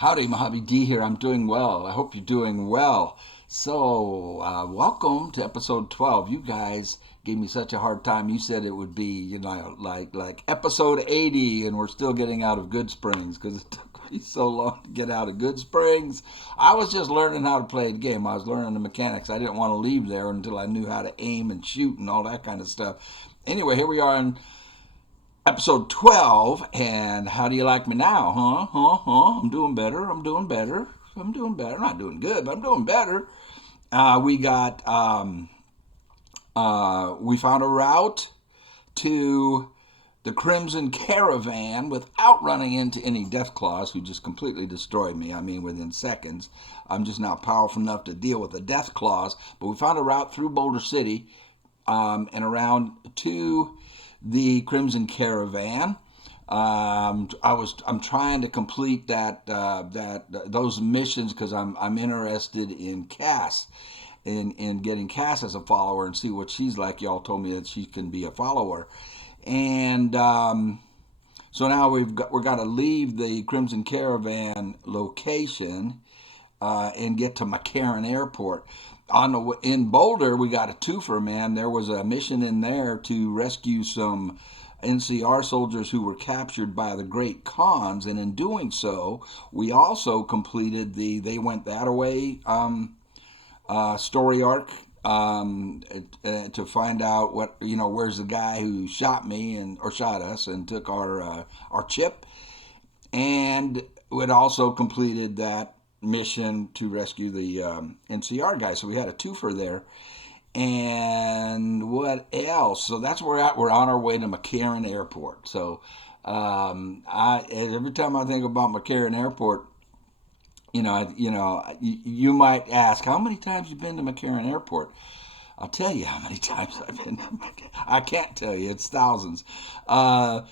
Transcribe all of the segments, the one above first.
Howdy, Mojave D here. I'm doing well. I hope you're doing well. Welcome to episode 12. You guys gave me such a hard time. You said it would be, like episode 80, and we're still getting out of Goodsprings because it took me so long to get out of Goodsprings. I was just learning how to play the game. I was learning the mechanics. I didn't want to leave there until I knew how to aim and shoot and all that kind of stuff. Anyway, here we are in episode 12, and how do you like me now? I'm doing better. I'm not doing good, but I'm doing better. We found a route to the Crimson Caravan without running into any death claws who just completely destroyed me. I mean, within seconds. I'm just not powerful enough to deal with the death claws. But we found a route through Boulder City and around to the Crimson Caravan. I'm trying to complete those missions because I'm interested in Cass, in getting Cass as a follower and see what she's like. Y'all told me that she can be a follower, and so now we're got to leave the Crimson Caravan location and get to McCarran Airport. In Boulder, we got a twofer, man. There was a mission in there to rescue some NCR soldiers who were captured by the Great Khans, and in doing so, we also completed the "They Went That Away" story arc to find out where's the guy who shot me or shot us and took our chip, and it also completed that mission to rescue the NCR guy. So we had a twofer there. And what else? So that's where we're on our way to McCarran Airport. So every time I think about McCarran Airport, you might ask, how many times you been to McCarran Airport? I'll tell you how many times I've been. I can't tell you. It's thousands. I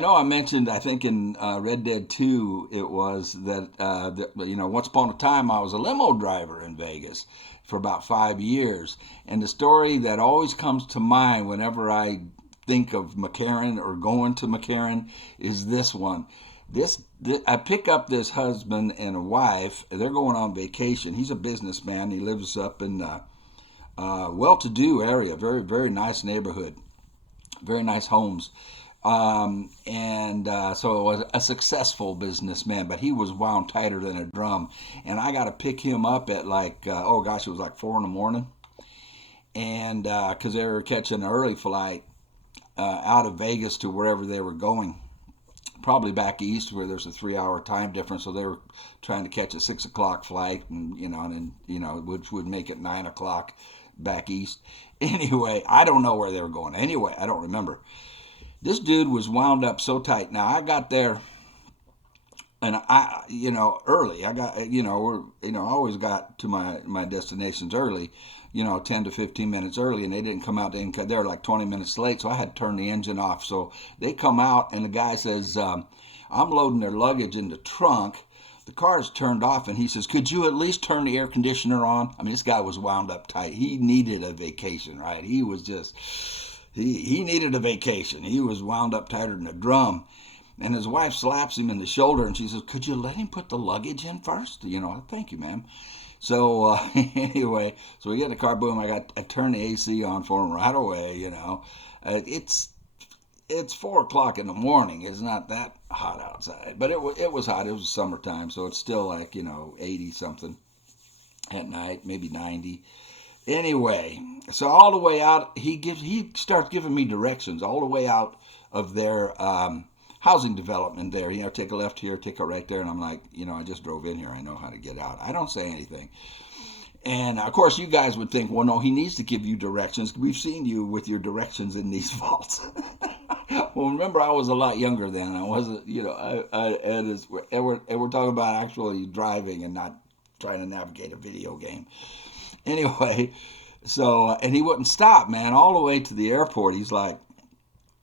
know I mentioned, I think in Red Dead 2 it was that once upon a time I was a limo driver in Vegas for about 5 years, and the story that always comes to mind whenever I think of McCarran or going to McCarran is this one. This I pick up this husband and a wife. They're going on vacation. He's a businessman. He lives up in well-to-do area, very very nice neighborhood, very nice homes. So it was a successful businessman, but he was wound tighter than a drum. And I got to pick him up at it was like 4 in the morning. And because they were catching an early flight out of Vegas to wherever they were going, probably back east where there's a 3 hour time difference. So they were trying to catch a 6 o'clock flight, which would make it 9 o'clock back east. Anyway, I don't know where they were going. Anyway, I don't remember. This dude was wound up so tight. Now I got there, and early. I got, I always got to my destinations early, 10 to 15 minutes early, and they didn't come out. They were like 20 minutes late, so I had to turn the engine off. So they come out, and the guy says, I'm loading their luggage in the trunk. The car is turned off, and he says, could you at least turn the air conditioner on? I mean, this guy was wound up tight. He needed a vacation, right? He was just, he needed a vacation. He was wound up tighter than a drum. And his wife slaps him in the shoulder, and she says, could you let him put the luggage in first? Thank you, ma'am. So anyway, so we get in the car, boom, I turned the AC on for him right away, It's 4 o'clock in the morning. It's not that hot outside, but it was hot. It was summertime, so it's still like 80 something at night, maybe 90. Anyway, so all the way out, he starts giving me directions all the way out of their housing development there. Take a left here, take a right there, and I'm like, I just drove in here. I know how to get out. I don't say anything. And of course, you guys would think, well, no, he needs to give you directions. We've seen you with your directions in these vaults. Well, remember, I was a lot younger then. I wasn't, and we're talking about actually driving and not trying to navigate a video game. Anyway, so, and he wouldn't stop, man, all the way to the airport. He's like,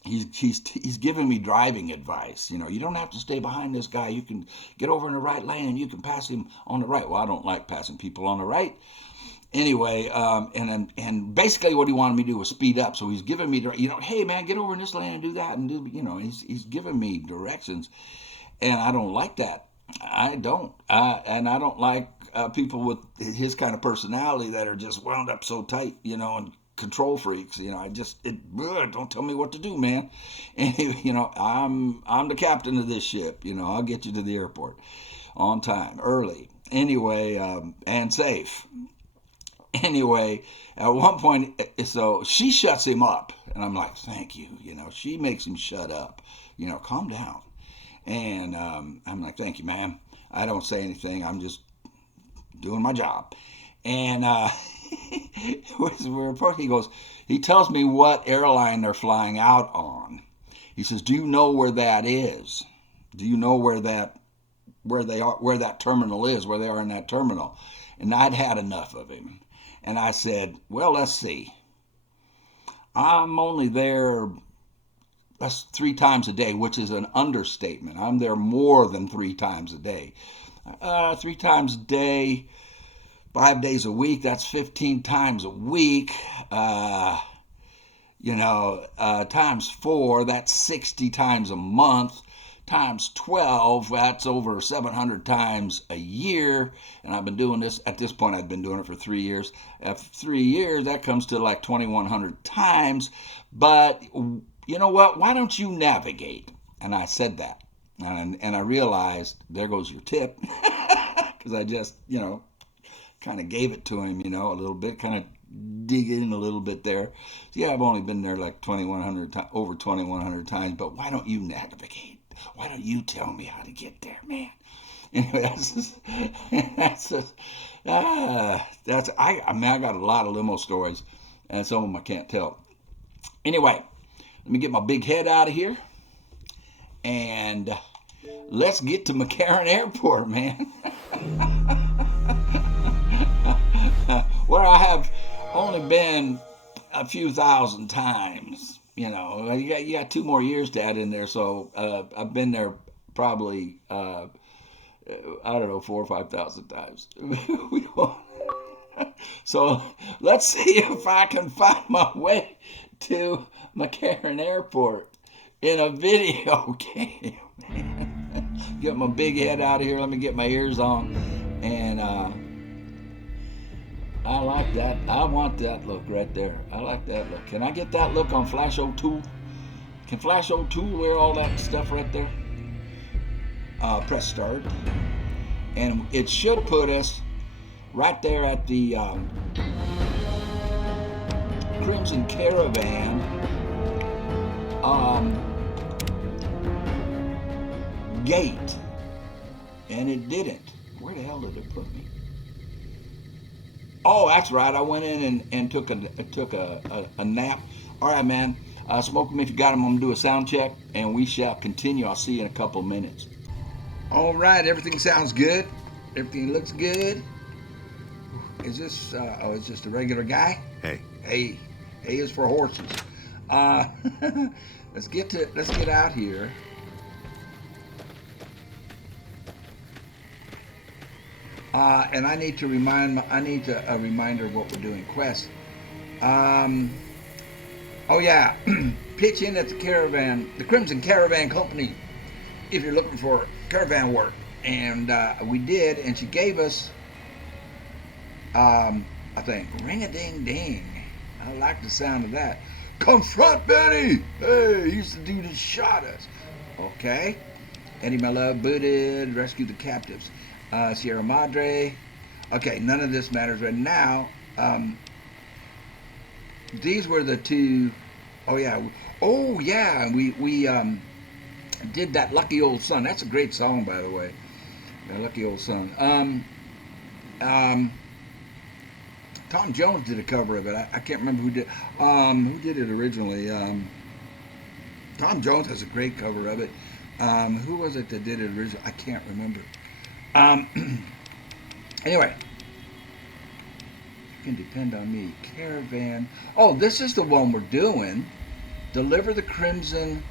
he's giving me driving advice. You don't have to stay behind this guy. You can get over in the right lane. You can pass him on the right. Well, I don't like passing people on the right. Anyway, and basically what he wanted me to do was speed up. So he's giving me, hey man, get over in this lane and do that and do, he's giving me directions. And I don't like that. I don't. And I don't like people with his kind of personality that are just wound up so tight, and control freaks. Don't tell me what to do, man. And I'm the captain of this ship. I'll get you to the airport on time, early, anyway, and safe. Anyway, at one point, so she shuts him up, and I'm like, thank you. She makes him shut up. Calm down. And I'm like, thank you, ma'am. I don't say anything. I'm just doing my job. And we're approaching. He tells me what airline they're flying out on. He says, do you know where that is? Do you know where that terminal is, where they are in that terminal? And I'd had enough of him. And I said, well, let's see. I'm only there that's 3 times a day, which is an understatement. I'm there more than 3 times a day. 3 times a day, 5 days a week, that's 15 times a week. Times 4, that's 60 times a month. Times 12, that's over 700 times a year. And I've been doing this, at this point, I've been doing it for 3 years. After 3 years, that comes to like 2,100 times. But you know what? Why don't you navigate? And I said that. And I realized, there goes your tip. Because I just, kind of gave it to him, a little bit, kind of dig in a little bit there. So yeah, I've only been there like 2,100 times, over 2,100 times, but why don't you navigate? Why don't you tell me how to get there, man? Anyway, I got a lot of limo stories, and some of them I can't tell. Anyway, let me get my big head out of here, and let's get to McCarran Airport, man. Where I have only been a few thousand times. You got 2 more years to add in there, so I've been there probably, I don't know, 4,000 or 5,000 times. So let's see if I can find my way to McCarran Airport in a video game. Get my big head out of here. Let me get my ears on. And I like that. I want that look right there. I like that look. Can I get that look on Flash 02? Can Flash 02 wear all that stuff right there? Press start. And it should put us right there at the Crimson Caravan gate. And it didn't. Where the hell did it put me? Oh, that's right. I went in and took a nap. All right, man. Smoke them if you got them. I'm going to do a sound check, and we shall continue. I'll see you in a couple of minutes. All right. Everything sounds good. Everything looks good. Is this, it's just a regular guy? Hey. Hey is for horses. Let's get out here. And I need a reminder of what we're doing. Quest. Oh yeah, pitch in at the Caravan, the Crimson Caravan Company, if you're looking for caravan work. And we did, and she gave us, I think, ring-a-ding-ding. I like the sound of that. Confront Benny! Hey, he's the dude that shot us. Okay. Eddie, my love, booted, rescue the captives. Sierra Madre. Okay, none of this matters right now. These were the 2. Oh yeah. We did that Lucky Old Sun. That's a great song, by the way. That Lucky Old Sun. Tom Jones did a cover of it. I can't remember who did it originally. Tom Jones has a great cover of it. Who was it that did it originally? I can't remember. Anyway, you can depend on me. Caravan. Oh, this is the one we're doing. Deliver the Crimson.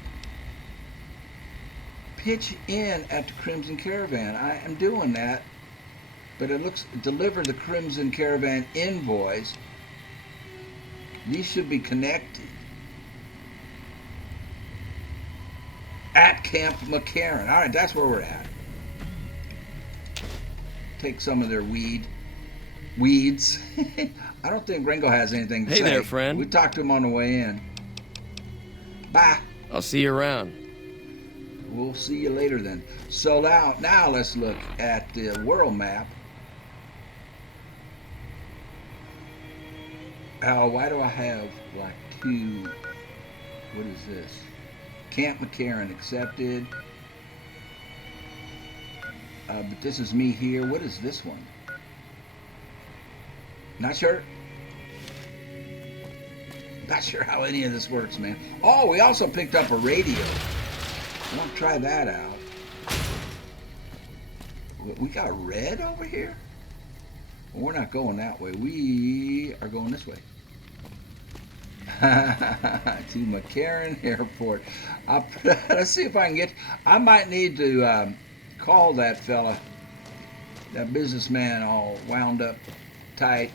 Pitch in at the Crimson Caravan. I am doing that, but it looks, deliver the Crimson Caravan invoice. These should be connected. At Camp McCarran. All right, that's where we're at. Take some of their weeds. I don't think Ringo has anything to say. Hey there, friend. We talked to him on the way in. Bye. I'll see you around. We'll see you later then. So now let's look at the world map. Oh, why do I have like two? What is this? Camp McCarran accepted. But this is me here. What is this one? Not sure. Not sure how any of this works, man. Oh, we also picked up a radio. I want to try that out. We got red over here? Well, we're not going that way. We are going this way. To McCarran Airport. Let's see if I can get... I might need to call that fella, that businessman all wound up tight.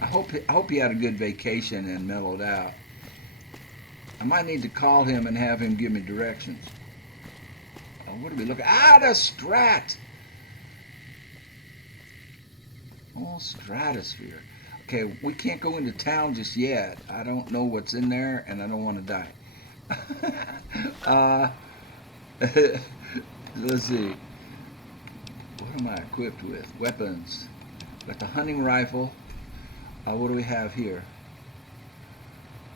I hope he had a good vacation and mellowed out. I might need to call him and have him give me directions. What are we looking at? The Strat! Oh, stratosphere. Okay, we can't go into town just yet. I don't know what's in there, and I don't want to die. Let's see. What am I equipped with? Weapons. Got the hunting rifle. What do we have here?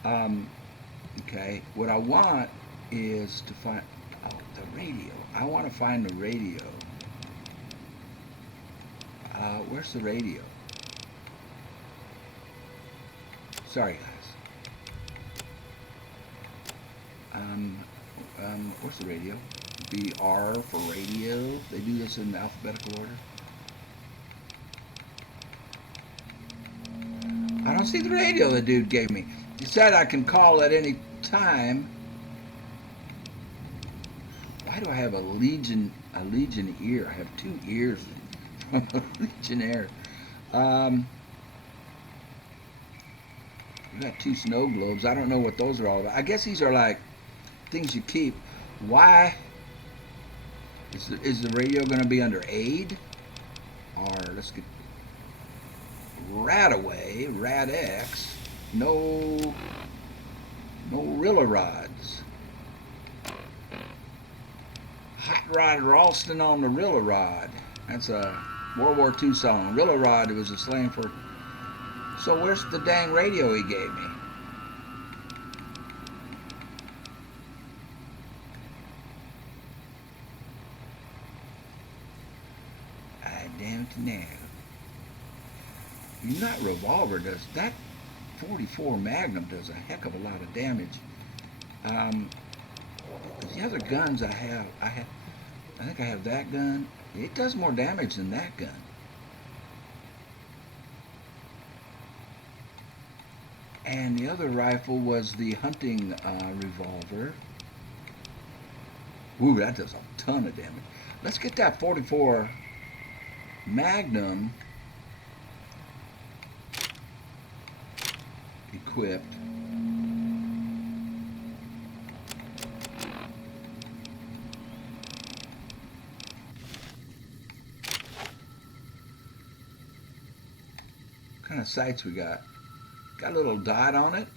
Okay, what I want is to find the radio. I want to find the radio. Where's the radio? Sorry, guys. Where's the radio? BR for radio. They do this in alphabetical order. I don't see the radio the dude gave me. He said I can call at any time. Why do I have a Legion ear? I have two ears from a Legionnaire. We got two snow globes. I don't know what those are all about. I guess these are like things you keep. Why is the radio going to be under aid? Or let's get Radaway, Rad-X. No Rilla rods. Hot Rod Ralston on the Rilla rod. That's a World War II song. Rilla rod was a slang for... So where's the dang radio he gave me? Damn it now. That revolver does... That 44 Magnum does a heck of a lot of damage. The other guns I think I have that gun. It does more damage than that gun. And the other rifle was the hunting revolver. Ooh, that does a ton of damage. Let's get that 44 Magnum equipped. What kind of sights we got? Got a little dot on it.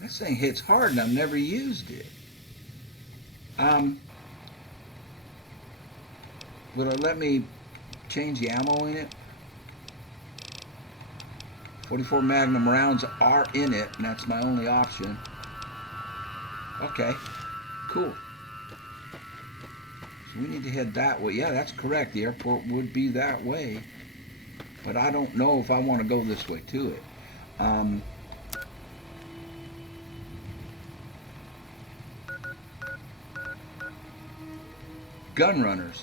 This thing hits hard and I've never used it. Will it let me change the ammo in it? 44 Magnum rounds are in it, and that's my only option. Okay, cool. So we need to head that way. Yeah, that's correct. The airport would be that way. But I don't know if I want to go this way to it. Gun runners.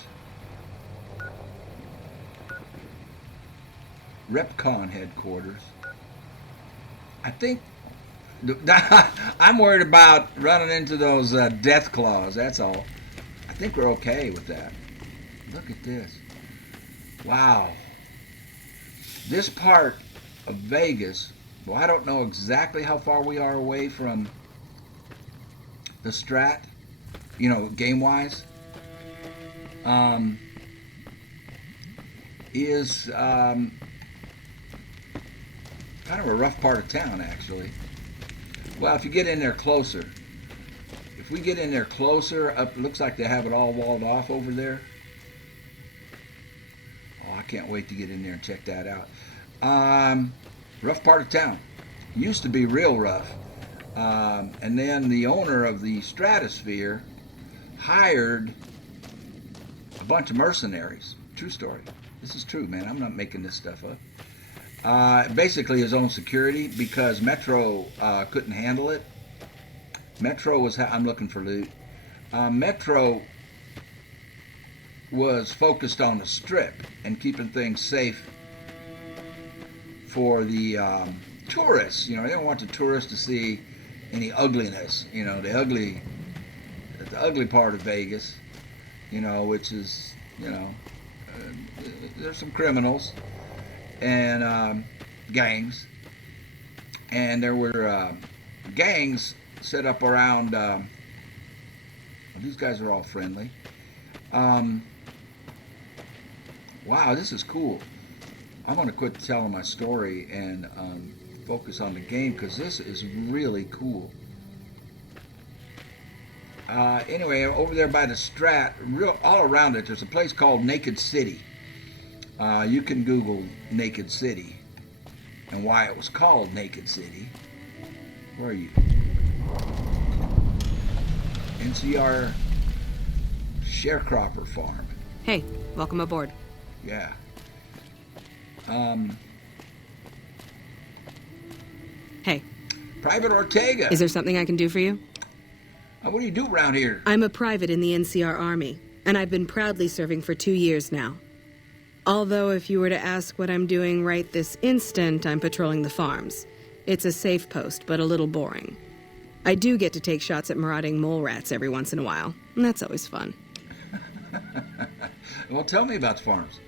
Repcon headquarters. I think I'm worried about running into those death claws. That's all. I think we're okay with that. Look at this. Wow. This part of Vegas, well, I don't know exactly how far we are away from the Strat, game wise, is kind of a rough part of town, actually. Well, if you get in there closer, if we get in there closer, up looks like they have it all walled off over there. Oh, I can't wait to get in there and check that out. Rough part of town. Used to be real rough. And then the owner of the Stratosphere hired a bunch of mercenaries. True story. This is true, man. I'm not making this stuff up. Basically his own security, because Metro couldn't handle it. Metro was, I'm looking for loot. Metro was focused on the Strip and keeping things safe for the tourists. They don't want the tourists to see any ugliness. The ugly part of Vegas. Which is, there's some criminals and gangs, and there were gangs set up around. These guys are all friendly. Wow, this is cool. I'm going to quit telling my story and focus on the game, because this is really cool. Anyway, over there by the Strat, all around it, there's a place called Naked City. You can Google Naked City and why it was called Naked City. Where are you? NCR Sharecropper Farm. Hey, welcome aboard. Yeah. Hey. Private Ortega. Is there something I can do for you? What do you do around here? I'm a private in the NCR Army, and I've been proudly serving for 2 years now. Although if you were to ask what I'm doing right this instant, I'm patrolling the farms. It's a safe post, but a little boring. I do get to take shots at marauding mole rats every once in a while, and that's always fun. Well, tell me about the farms.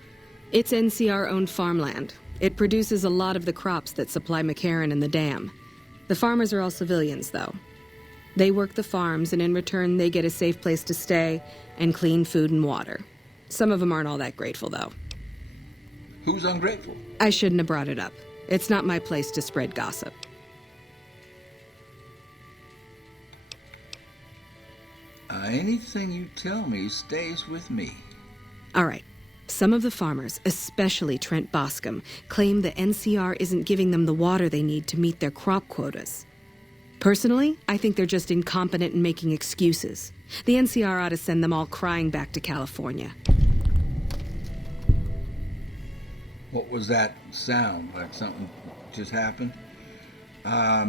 It's NCR-owned farmland. It produces a lot of the crops that supply McCarran and the dam. The farmers are all civilians, though. They work the farms, and in return, they get a safe place to stay and clean food and water. Some of them aren't all that grateful, though. Who's ungrateful? I shouldn't have brought it up. It's not my place to spread gossip. Anything you tell me stays with me. All right. Some of the farmers, especially Trent Boscom, claim the NCR isn't giving them the water they need to meet their crop quotas. Personally, I think they're just incompetent and making excuses. The NCR ought to send them all crying back to California. What was that sound? Like something just happened? Are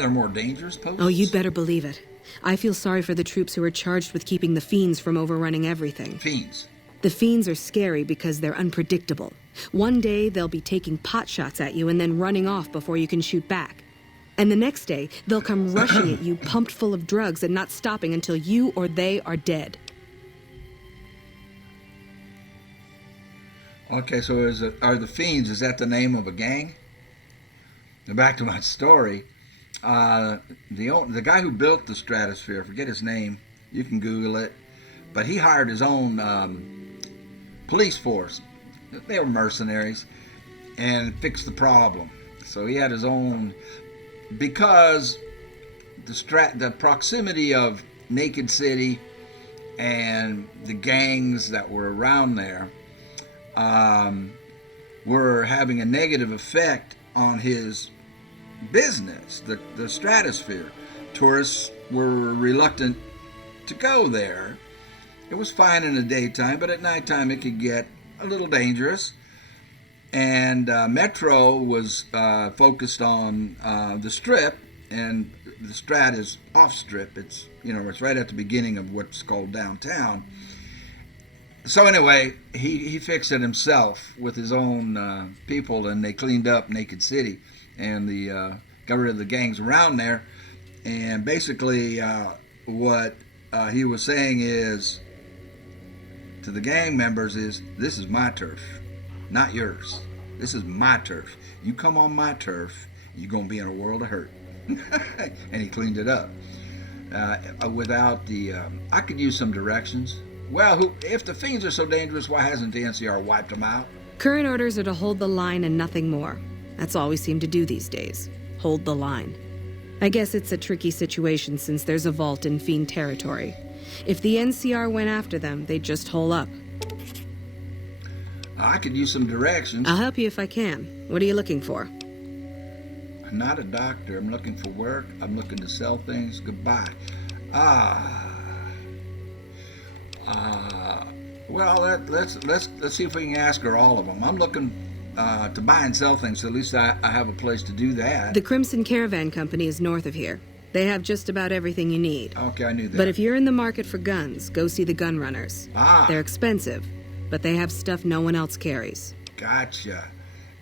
there more dangerous posts? Oh, you'd better believe it. I feel sorry for the troops who are charged with keeping the Fiends from overrunning everything. Fiends? The Fiends are scary because they're unpredictable. One day, they'll be taking pot shots at you and then running off before you can shoot back. And the next day, they'll come rushing at you, pumped full of drugs and not stopping until you or they are dead. Okay, so are the Fiends, is that the name of a gang? Now back to my story. The guy who built the Stratosphere, I forget his name, you can Google it, but he hired his own police force. They were mercenaries, and fixed the problem. So he had his own, because the proximity of Naked City and the gangs that were around there were having a negative effect on his business, the Stratosphere. Tourists were reluctant to go there. It was fine in the daytime, but at nighttime it could get a little dangerous. And Metro was focused on the Strip, and the Strat is off Strip. It's it's right at the beginning of what's called downtown. So anyway, he fixed it himself with his own people, and they cleaned up Naked City, and got rid of the gangs around there. And basically what he was saying is to the gang members is, this is my turf, not yours. This is my turf. You come on my turf, you're going to be in a world of hurt. And he cleaned it up. Without the, I could use some directions. Well, if the Fiends are so dangerous, why hasn't the NCR wiped them out? Current orders are to hold the line and nothing more. That's all we seem to do these days. Hold the line. I guess it's a tricky situation since there's a vault in Fiend territory. If the NCR went after them, they'd just hole up. I could use some directions. I'll help you if I can. What are you looking for? I'm not a doctor. I'm looking for work. I'm looking to sell things. Goodbye. Well, let's see if we can ask her all of them. I'm looking to buy and sell things, so at least I have a place to do that. The Crimson Caravan Company is north of here. They have just about everything you need. Okay, I knew that. But if you're in the market for guns, go see the gun runners. They're expensive, but they have stuff no one else carries. Gotcha.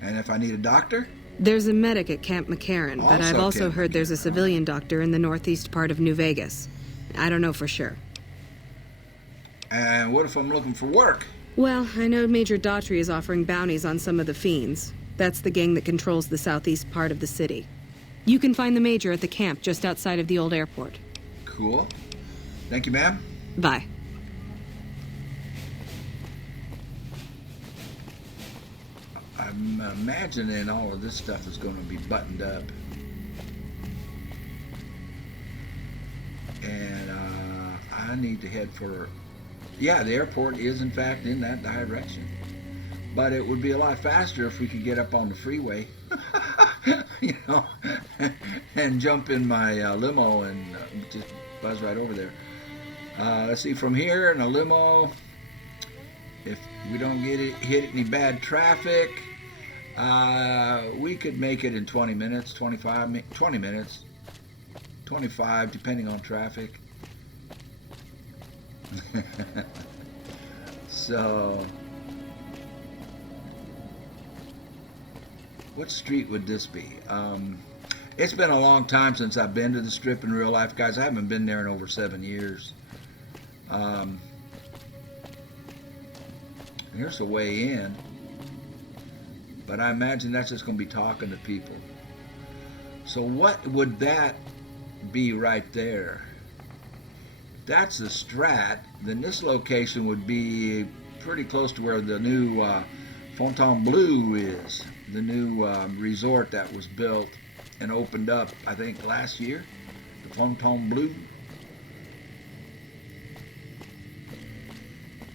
And if I need a doctor? There's a medic at Camp McCarran, but I've also heard there's a civilian doctor in the northeast part of New Vegas. I don't know for sure. And what if I'm looking for work? Well, I know Major Daughtry is offering bounties on some of the Fiends. That's the gang that controls the southeast part of the city. You can find the Major at the camp just outside of the old airport. Cool. Thank you, ma'am. Bye. I'm imagining all of this stuff is going to be buttoned up. And I need to head for... Yeah, the airport is in fact in that direction. But it would be a lot faster if we could get up on the freeway, you know, and jump in my limo and just buzz right over there. Let's see, from here in a limo, if we don't hit any bad traffic, we could make it in 20 minutes, 20 minutes, 25, depending on traffic. So, what street would this be? It's been a long time since I've been to the Strip in real life, guys. I haven't been there in over 7 years. Here's a way in, but I imagine that's just going to be talking to people. So what would that be right there? If that's the Strat, then this location would be pretty close to where the new Fontainebleau is, the new resort that was built and opened up, I think, last year, the Fontainebleau.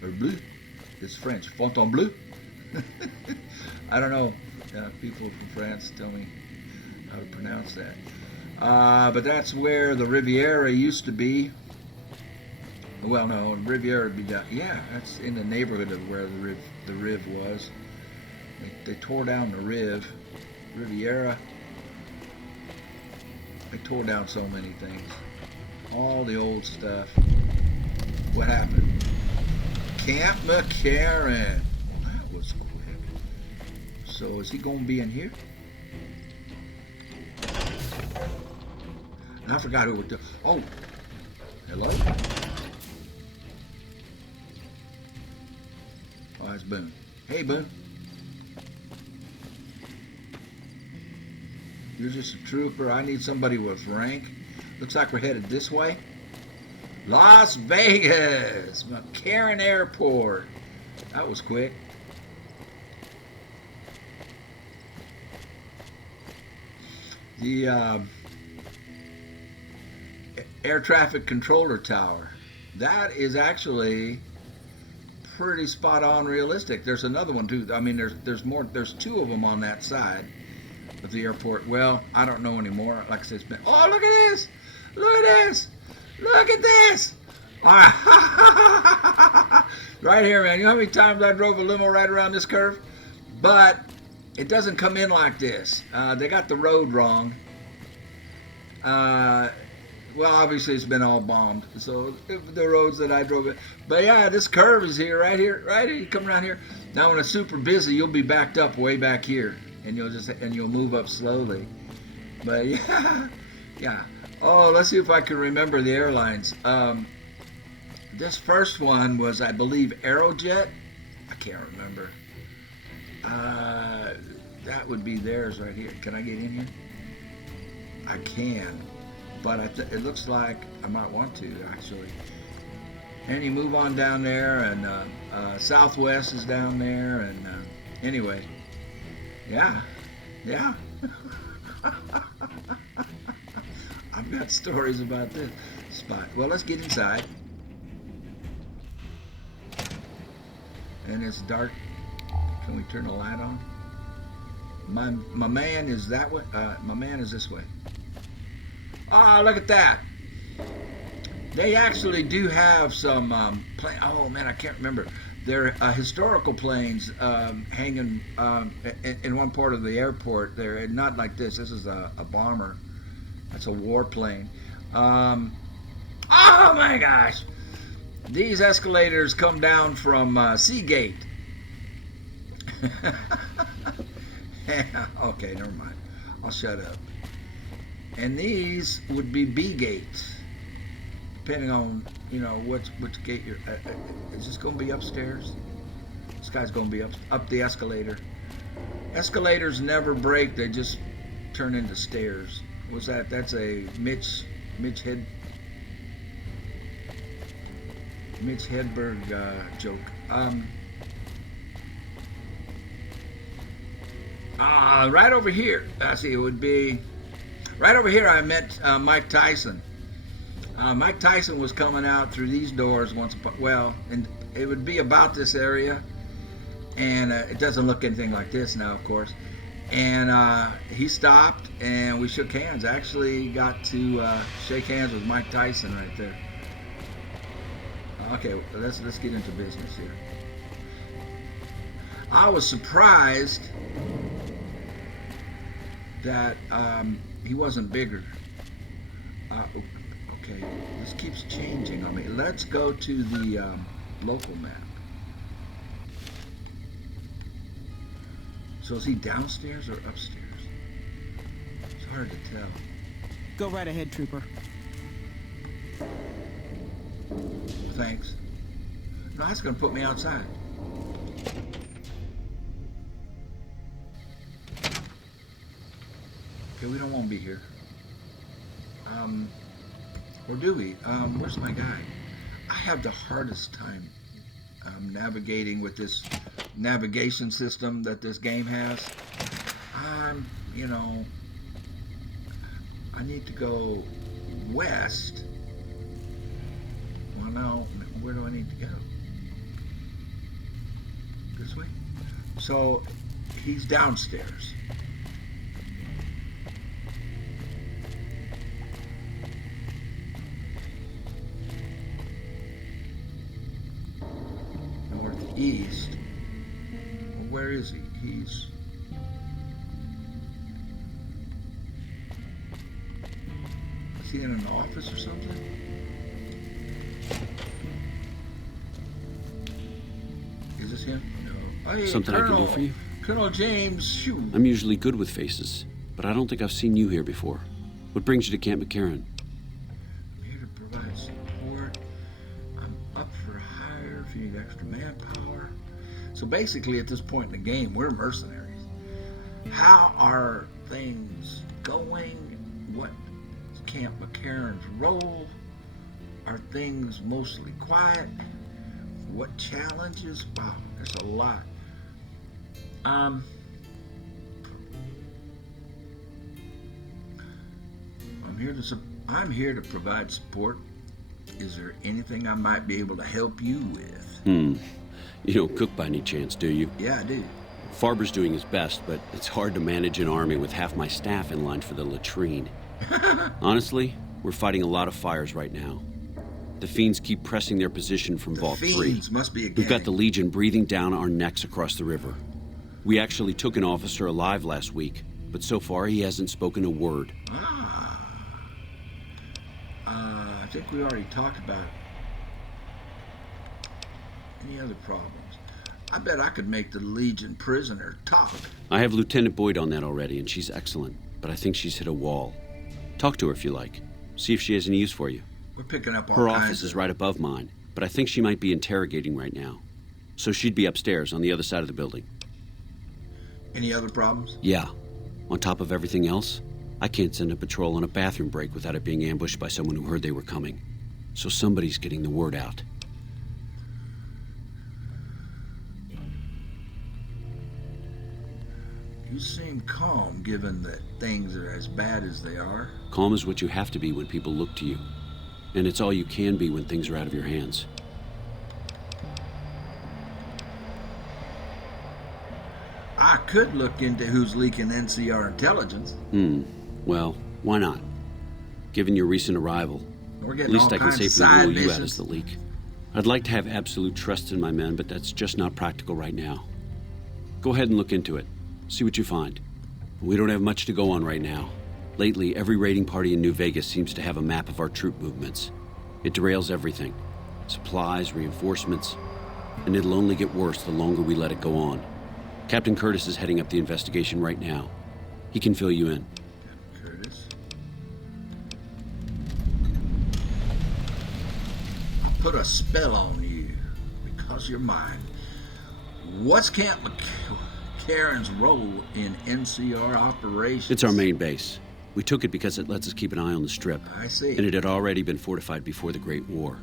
Or bleu. It's French. Fontainebleau. I don't know. People from France tell me how to pronounce that. But that's where the Riviera used to be. Well, no, Riviera would be down. Yeah, that's in the neighborhood of where the Riv was. They tore down the Riviera. They tore down so many things. All the old stuff. What happened? Camp McCarran. That was quick. So is he going to be in here? I forgot who we're doing. Oh, hello? Oh, that's Boone. Hey, Boone. You're just a trooper. I need somebody with rank. Looks like we're headed this way. Las Vegas, McCarran Airport. That was quick. The air traffic controller tower. That is actually pretty spot on realistic. There's another one too. I mean, there's more. There's two of them on that side of the airport. Well, I don't know anymore. Like I said, it's been. Oh, look at this! Look at this! Look at this! Right here, man. You know how many times I drove a limo right around this curve? But it doesn't come in like this. They got the road wrong. Well, obviously it's been all bombed. So the roads that I drove it. But yeah, this curve is here, right here, right here. You come around here. Now when it's super busy, you'll be backed up way back here, and you'll move up slowly. But yeah, yeah. Oh, let's see if I can remember the airlines. This first one was, I believe, Aerojet. I can't remember. That would be theirs right here. Can I get in here? I can, but it looks like I might want to, actually. And you move on down there, and Southwest is down there, and anyway, yeah. I've got stories about this spot. Well, let's get inside. And it's dark. Can we turn the light on? My man is that way. My man is this way. Ah, look at that. They actually do have some oh man, I can't remember. They're historical planes hanging in one part of the airport. They're not like this. This is a bomber. That's a warplane. Oh my gosh! These escalators come down from Seagate. Okay, never mind. I'll shut up. And these would be B gates, depending on which gate you're. Is this going to be upstairs? This guy's going to be up the escalator. Escalators never break; they just turn into stairs. What's that? That's a Mitch Hedberg joke. Right over here. See, it would be right over here. I met Mike Tyson. Mike Tyson was coming out through these doors once. And it would be about this area, and it doesn't look anything like this now, of course. And he stopped, and we shook hands. Actually, got to shake hands with Mike Tyson right there. Okay, let's get into business here. I was surprised that he wasn't bigger. Okay, this keeps changing on me. Let's go to the local map. So is he downstairs or upstairs? It's hard to tell. Go right ahead, Trooper. Thanks. No, that's going to put me outside. Okay, we don't want to be here. Or do we? Where's my guy? I have the hardest time navigating with this navigation system that this game has. I need to go west. Well, now, where do I need to go? This way? So, he's downstairs. Northeast. Where is he? Is he in an office or something? Is this him? No. Hey, Something Colonel, I can do for you? Colonel James, shoot. I'm usually good with faces, but I don't think I've seen you here before. What brings you to Camp McCarran? I'm here to provide support. I'm up for hire if you need extra manpower. So basically, at this point in the game, we're mercenaries. How are things going? What is Camp McCarran's role? Are things mostly quiet? What challenges? Wow, there's a lot. I'm here to provide support. Is there anything I might be able to help you with? You don't cook by any chance, do you? Yeah, I do. Farber's doing his best, but it's hard to manage an army with half my staff in line for the latrine. Honestly, we're fighting a lot of fires right now. The Fiends keep pressing their position from Vault 3. The Fiends must be a gang. We've got the Legion breathing down our necks across the river. We actually took an officer alive last week, but so far he hasn't spoken a word. I think we already talked about any other problems. I bet I could make the Legion prisoner talk. I have Lieutenant Boyd on that already, and she's excellent, but I think she's hit a wall. Talk to her if you like. See if she has any use for you. We're picking up all Her kinds office is right above mine, but I think she might be interrogating right now. So she'd be upstairs on the other side of the building. Any other problems? Yeah. On top of everything else, I can't send a patrol on a bathroom break without it being ambushed by someone who heard they were coming. So somebody's getting the word out. You seem calm, given that things are as bad as they are. Calm is what you have to be when people look to you. And it's all you can be when things are out of your hands. I could look into who's leaking NCR intelligence. Well, why not? Given your recent arrival, We're at getting least all I can kinds of safely side rule you out missions. as the leak. I'd like to have absolute trust in my men, but that's just not practical right now. Go ahead and look into it. See what you find. We don't have much to go on right now. Lately, every raiding party in New Vegas seems to have a map of our troop movements. It derails everything. Supplies, reinforcements, and it'll only get worse the longer we let it go on. Captain Curtis is heading up the investigation right now. He can fill you in. Curtis. I'll put a spell on you because you're mine. What's Camp McCarran's role in NCR operations? It's our main base. We took it because it lets us keep an eye on the Strip. I see. And it had already been fortified before the Great War.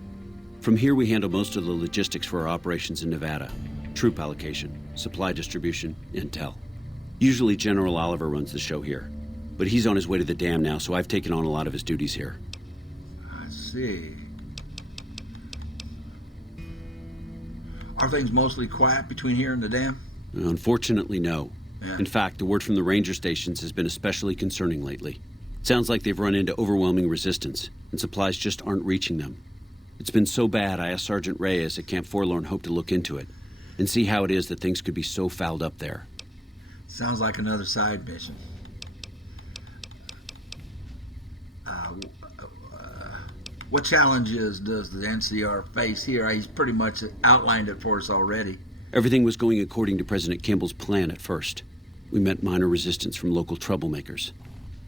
From here, we handle most of the logistics for our operations in Nevada. Troop allocation, supply distribution, intel. Usually General Oliver runs the show here. But he's on his way to the dam now, so I've taken on a lot of his duties here. I see. Are things mostly quiet between here and the dam? Unfortunately, no. Yeah. In fact, the word from the ranger stations has been especially concerning lately. Sounds like they've run into overwhelming resistance, and supplies just aren't reaching them. It's been so bad, I asked Sergeant Reyes at Camp Forlorn Hope to look into it, and see how it is that things could be so fouled up there. Sounds like another side mission. What challenges does the NCR face here? He's pretty much outlined it for us already. Everything was going according to President Kimball's plan at first. We met minor resistance from local troublemakers.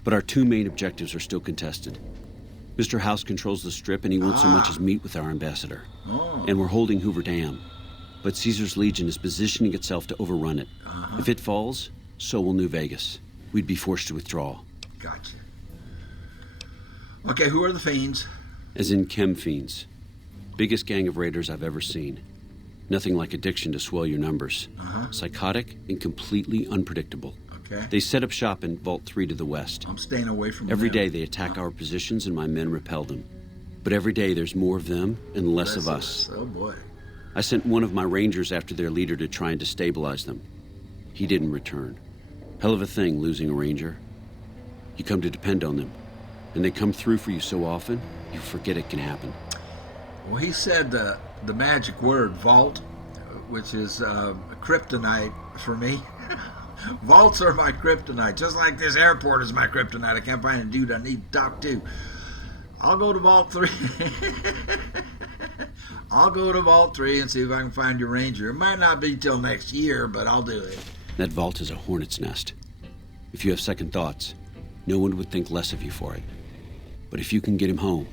But our two main objectives are still contested. Mr. House controls the Strip, and he won't so much as meet with our ambassador. Oh. And we're holding Hoover Dam. But Caesar's Legion is positioning itself to overrun it. If it falls, so will New Vegas. We'd be forced to withdraw. Gotcha. Okay, who are the Fiends? As in Chem Fiends. Biggest gang of raiders I've ever seen. Nothing like addiction to swell your numbers. Psychotic and completely unpredictable. Okay. They set up shop in Vault 3 to the west. I'm staying away from Every them. day they attack our positions and my men repel them. But every day there's more of them and less of us. Oh boy. I sent one of my rangers after their leader to try and destabilize them. He didn't return. Hell of a thing, losing a ranger. You come to depend on them. And they come through for you so often, you forget it can happen. Well, he said the magic word, vault, which is kryptonite for me. Vaults are my kryptonite, just like this airport is my kryptonite. I can't find a dude I need to talk to. I'll go to Vault 3. I'll go to Vault 3 and see if I can find your ranger. It might not be till next year, but I'll do it. That vault is a hornet's nest. If you have second thoughts, no one would think less of you for it. But if you can get him home,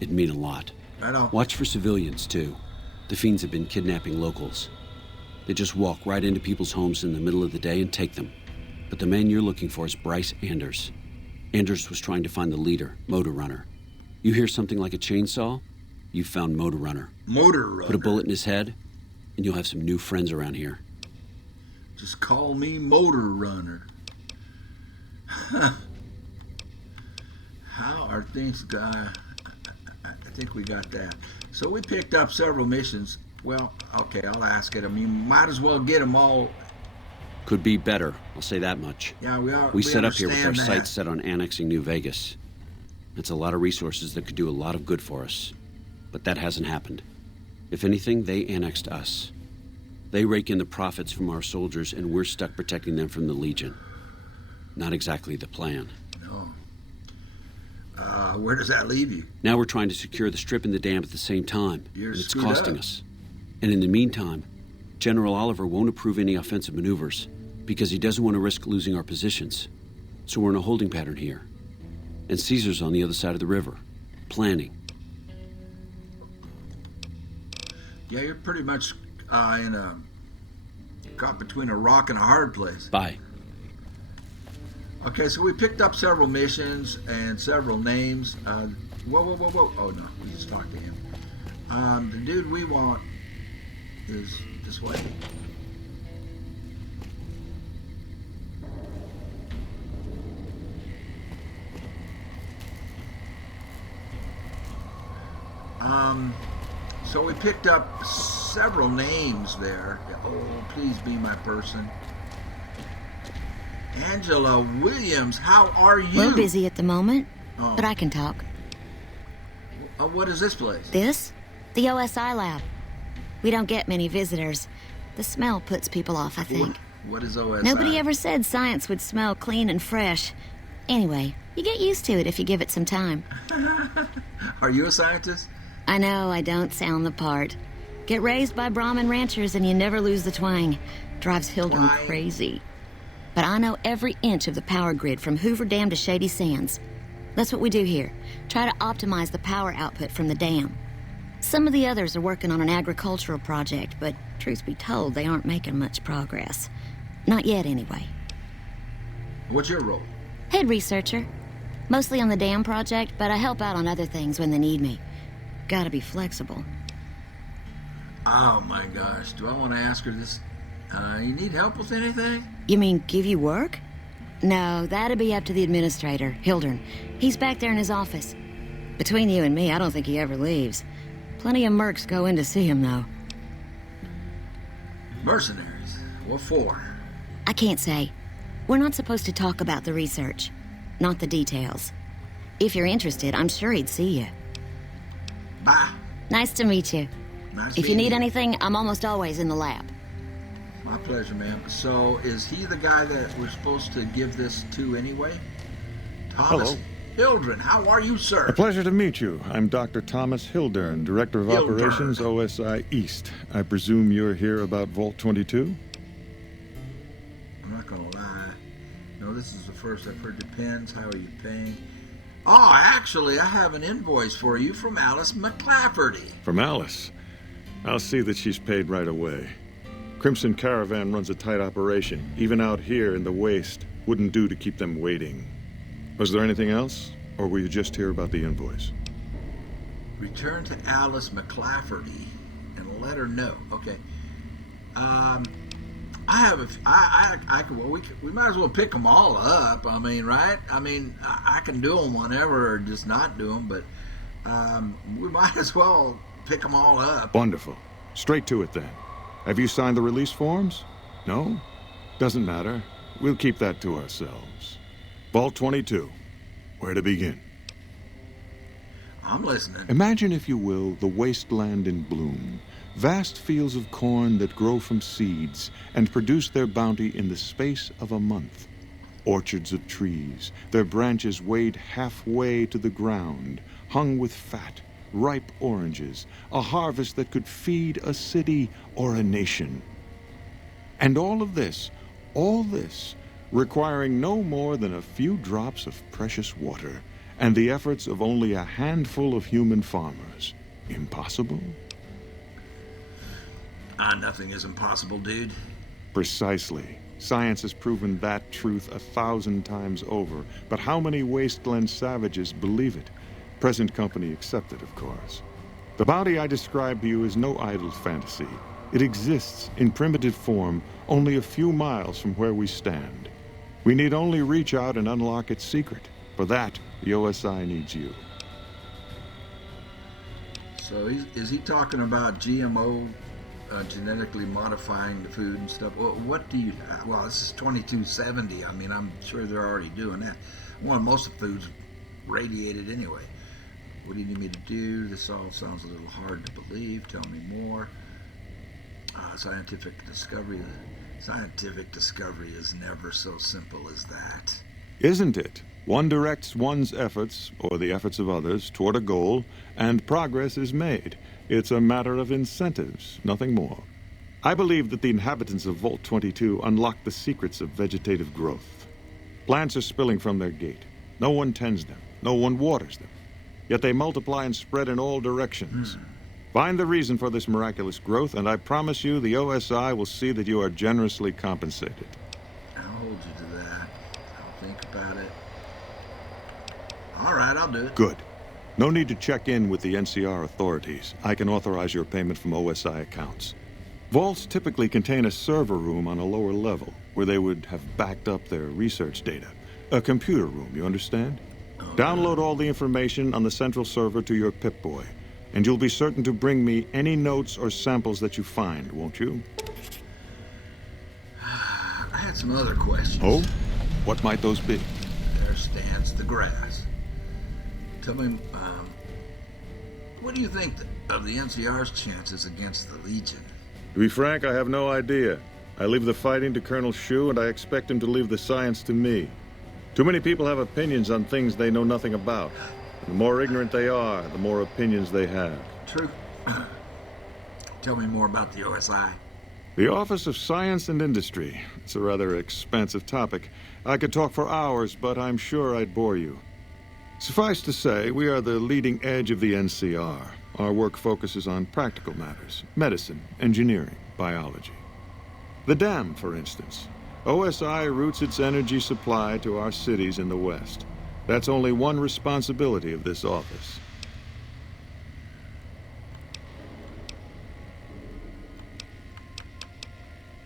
it'd mean a lot. Right on. Watch for civilians, too. The Fiends have been kidnapping locals. They just walk right into people's homes in the middle of the day and take them. But the man you're looking for is Bryce Anders. Anders was trying to find the leader, Motor Runner. You hear something like a chainsaw? You've found Motor Runner. Motor Runner. Put a bullet in his head, and you'll have some new friends around here. Just call me Motor Runner. How are things going? I think we got that. So we picked up several missions. Well, okay, I'll ask it. I mean, might as well get them all. Could be better, I'll say that much. Yeah, we are. We set up here with our understand that. sights set on annexing New Vegas. It's a lot of resources that could do a lot of good for us. But that hasn't happened. If anything, they annexed us. They rake in the profits from our soldiers, and we're stuck protecting them from the Legion. Not exactly the plan. No. Where does that leave you? Now we're trying to secure the Strip and the dam at the same time. You're and it's screwed costing up. us. And in the meantime, General Oliver won't approve any offensive maneuvers because he doesn't want to risk losing our positions. So we're in a holding pattern here. And Caesar's on the other side of the river, planning. Yeah, you're pretty much caught between a rock and a hard place. Bye. Okay, so we picked up several missions and several names. Whoa. Oh, no, we just talked to him. The dude we want is this way. So we picked up several names there. Oh, please be my person. Angela Williams, how are you? We're busy at the moment, but I can talk. What is this place? This? The OSI lab. We don't get many visitors. The smell puts people off, I think. What is OSI? Nobody ever said science would smell clean and fresh. Anyway, you get used to it if you give it some time. Are you a scientist? I know I don't sound the part. Get raised by Brahmin ranchers and you never lose the twang. Drives Hildern crazy. But I know every inch of the power grid from Hoover Dam to Shady Sands. That's what we do here. Try to optimize the power output from the dam. Some of the others are working on an agricultural project, but truth be told, they aren't making much progress. Not yet, anyway. What's your role? Head researcher. Mostly on the dam project, but I help out on other things when they need me. Gotta be flexible. Oh my gosh, do I want to ask her this? You need help with anything? You mean give you work? No, that'd be up to the administrator, Hildern. He's back there in his office. Between you and me, I don't think he ever leaves. Plenty of mercs go in to see him, though. Mercenaries? What for? I can't say. We're not supposed to talk about the research. Not the details. If you're interested, I'm sure he'd see you. Bye. Nice to meet you. Nice If you meeting need anything, I'm almost always in the lab. My pleasure, ma'am. So, is he the guy that we're supposed to give this to anyway? Thomas Hildern, how are you, sir? A pleasure to meet you. I'm Dr. Thomas Hildern, Director of Operations, OSI East. I presume you're here about Vault 22? I'm not gonna lie. No, this is the first I've heard. Depends. How are you paying? Oh, actually, I have an invoice for you from Alice McClafferty. From Alice? I'll see that she's paid right away. Crimson Caravan runs a tight operation. Even out here in the waste, wouldn't do to keep them waiting. Was there anything else? Or were you just here about the invoice? Return to Alice McClafferty and let her know. Okay. We might as well pick them all up. I mean, right? I mean, I can do them whenever or just not do them, but we might as well pick them all up. Wonderful. Straight to it then. Have you signed the release forms? No? Doesn't matter. We'll keep that to ourselves. Vault 22. Where to begin? I'm listening. Imagine, if you will, the wasteland in bloom. Vast fields of corn that grow from seeds and produce their bounty in the space of a month. Orchards of trees, their branches weighed halfway to the ground, hung with fat, ripe oranges, a harvest that could feed a city or a nation. And all this, requiring no more than a few drops of precious water and the efforts of only a handful of human farmers. Impossible? Nothing is impossible, dude. Precisely. Science has proven that truth 1,000 times over. But how many wasteland savages believe it? Present company accepted, of course. The bounty I describe to you is no idle fantasy. It exists in primitive form only a few miles from where we stand. We need only reach out and unlock its secret. For that, the OSI needs you. So is he talking about GMO, genetically modifying the food and stuff? Well, what do you... Well, this is 2270. I mean, I'm sure they're already doing that. Well, most of the food's radiated anyway. What do you need me to do? This all sounds a little hard to believe. Tell me more. Scientific discovery. Scientific discovery is never so simple as that. Isn't it? One directs one's efforts, or the efforts of others, toward a goal, and progress is made. It's a matter of incentives, nothing more. I believe that the inhabitants of Vault 22 unlock the secrets of vegetative growth. Plants are spilling from their gate. No one tends them. No one waters them. Yet they multiply and spread in all directions. Find the reason for this miraculous growth, and I promise you the OSI will see that you are generously compensated. I'll hold you to that. I'll think about I'll do it. Good. No need to check in with the NCR authorities. I can authorize your payment from OSI accounts. Vaults typically contain a server room on a lower level, where they would have backed up their research data. A computer room, you understand? Download all the information on the central server to your Pip-Boy, and you'll be certain to bring me any notes or samples that you find, won't you? I had some other questions. Oh? What might those be? There stands the grass. Tell me, what do you think of the NCR's chances against the Legion? To be frank, I have no idea. I leave the fighting to Colonel Shu, and I expect him to leave the science to me. Too many people have opinions on things they know nothing about. And the more ignorant they are, the more opinions they have. True. Tell me more about the OSI. The Office of Science and Industry. It's a rather expansive topic. I could talk for hours, but I'm sure I'd bore you. Suffice to say, we are the leading edge of the NCR. Our work focuses on practical matters: medicine, engineering, biology. The dam, for instance. OSI routes its energy supply to our cities in the West. That's only one responsibility of this office.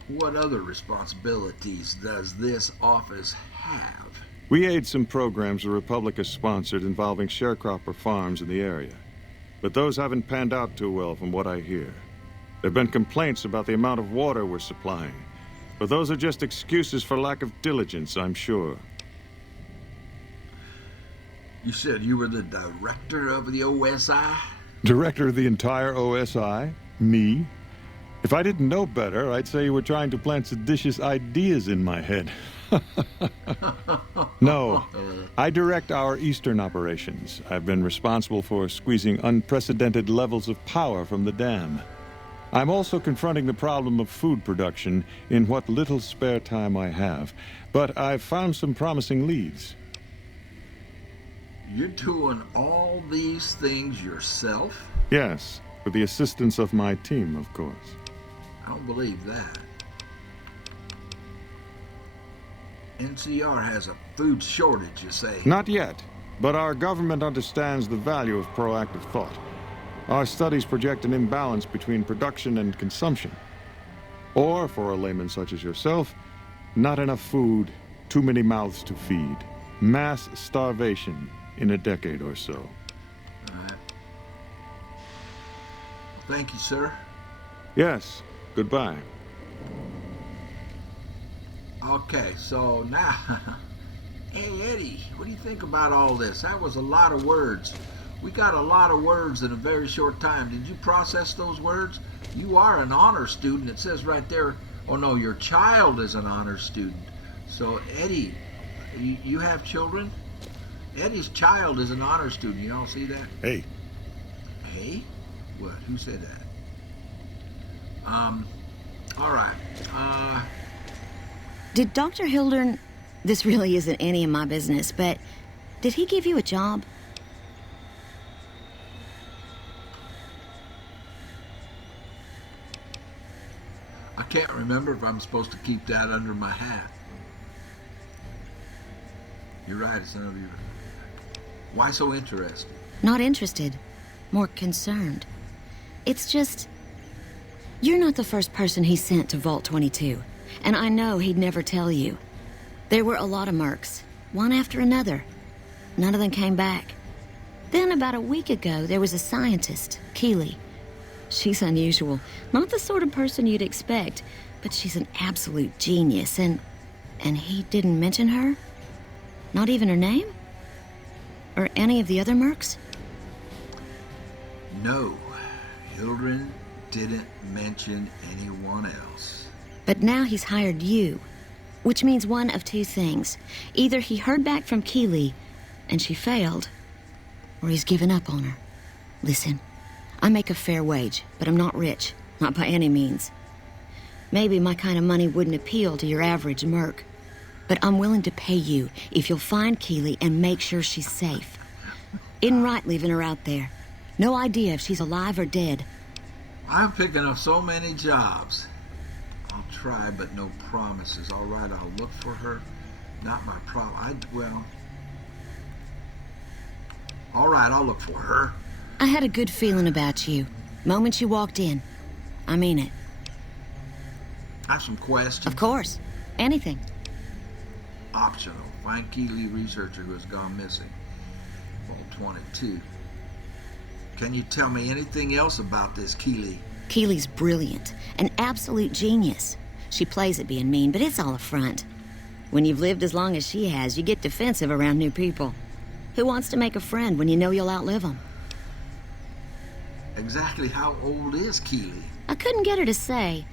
What other responsibilities does this office have? We aid some programs the Republic has sponsored involving sharecropper farms in the area. But those haven't panned out too well from what I hear. There have been complaints about the amount of water we're supplying. But those are just excuses for lack of diligence, I'm sure. You said you were the director of the OSI? Director of the entire OSI? Me? If I didn't know better, I'd say you were trying to plant seditious ideas in my head. No, I direct our eastern operations. I've been responsible for squeezing unprecedented levels of power from the dam. I'm also confronting the problem of food production in what little spare time I have, but I've found some promising leads. You're doing all these things yourself? Yes, with the assistance of my team, of course. I don't believe that. NCR has a food shortage, you say? Not yet, but our government understands the value of proactive thought. Our studies project an imbalance between production and consumption. Or, for a layman such as yourself, not enough food, too many mouths to feed. Mass starvation in a decade or so. All right. Well, thank you, sir. Yes, goodbye. Okay, so now... Hey, Eddie, what do you think about all this? That was a lot of words. We got a lot of words in a very short time. Did you process those words? You are an honor student. It says right there, oh no, your child is an honor student. So, Eddie, you have children? Eddie's child is an honor student. You all see that? Hey. Hey? What? Who said that? All right. Did Dr. Hildern... This really isn't any of my business, but did he give you a job? I can't remember if I'm supposed to keep that under my hat. You're right, it's none of your... Why so interested? Not interested. More concerned. It's just... You're not the first person he sent to Vault 22. And I know he'd never tell you. There were a lot of mercs, one after another. None of them came back. Then about a week ago, there was a scientist, Keeley. She's unusual. Not the sort of person you'd expect, but she's an absolute genius, and he didn't mention her? Not even her name? Or any of the other mercs? No, Hildren didn't mention anyone else. But now he's hired you, which means one of two things. Either he heard back from Keeley, and she failed, or he's given up on her. Listen, I make a fair wage, but I'm not rich, not by any means. Maybe my kind of money wouldn't appeal to your average merc, but I'm willing to pay you if you'll find Keeley and make sure she's safe. Isn't right leaving her out there. No idea if she's alive or dead. I'm picking up so many jobs. I'll try, but no promises. All right, I'll look for her. Not my problem. All right, I'll look for her. I had a good feeling about you. Moment you walked in. I mean it. I have some questions. Of course. Anything. Optional. Find Keeley researcher who has gone missing. Vault 22. Can you tell me anything else about this Keeley? Keeley's brilliant. An absolute genius. She plays at being mean, but it's all a front. When you've lived as long as she has, you get defensive around new people. Who wants to make a friend when you know you'll outlive them? Exactly how old is Keeley? I couldn't get her to say,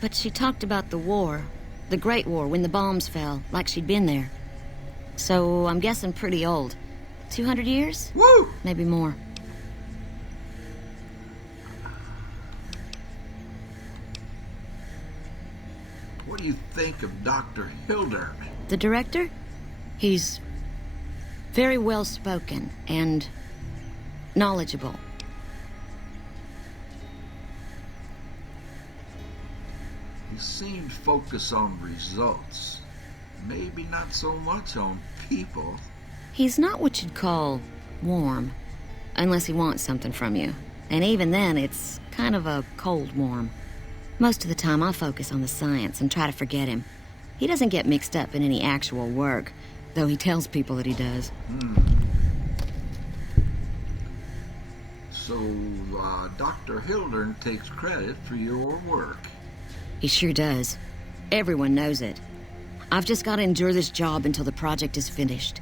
but she talked about the war. The Great War, when the bombs fell, like she'd been there. So I'm guessing pretty old. 200 years? Woo! Maybe more. What do you think of Dr. Hildern? The director? He's very well spoken and knowledgeable. He seemed focused on results. Maybe not so much on people. He's not what you'd call warm, unless he wants something from you. And even then, it's kind of a cold warm. Most of the time, I focus on the science and try to forget him. He doesn't get mixed up in any actual work, though he tells people that he does. So, Dr. Hildern takes credit for your work. He sure does. Everyone knows it. I've just got to endure this job until the project is finished.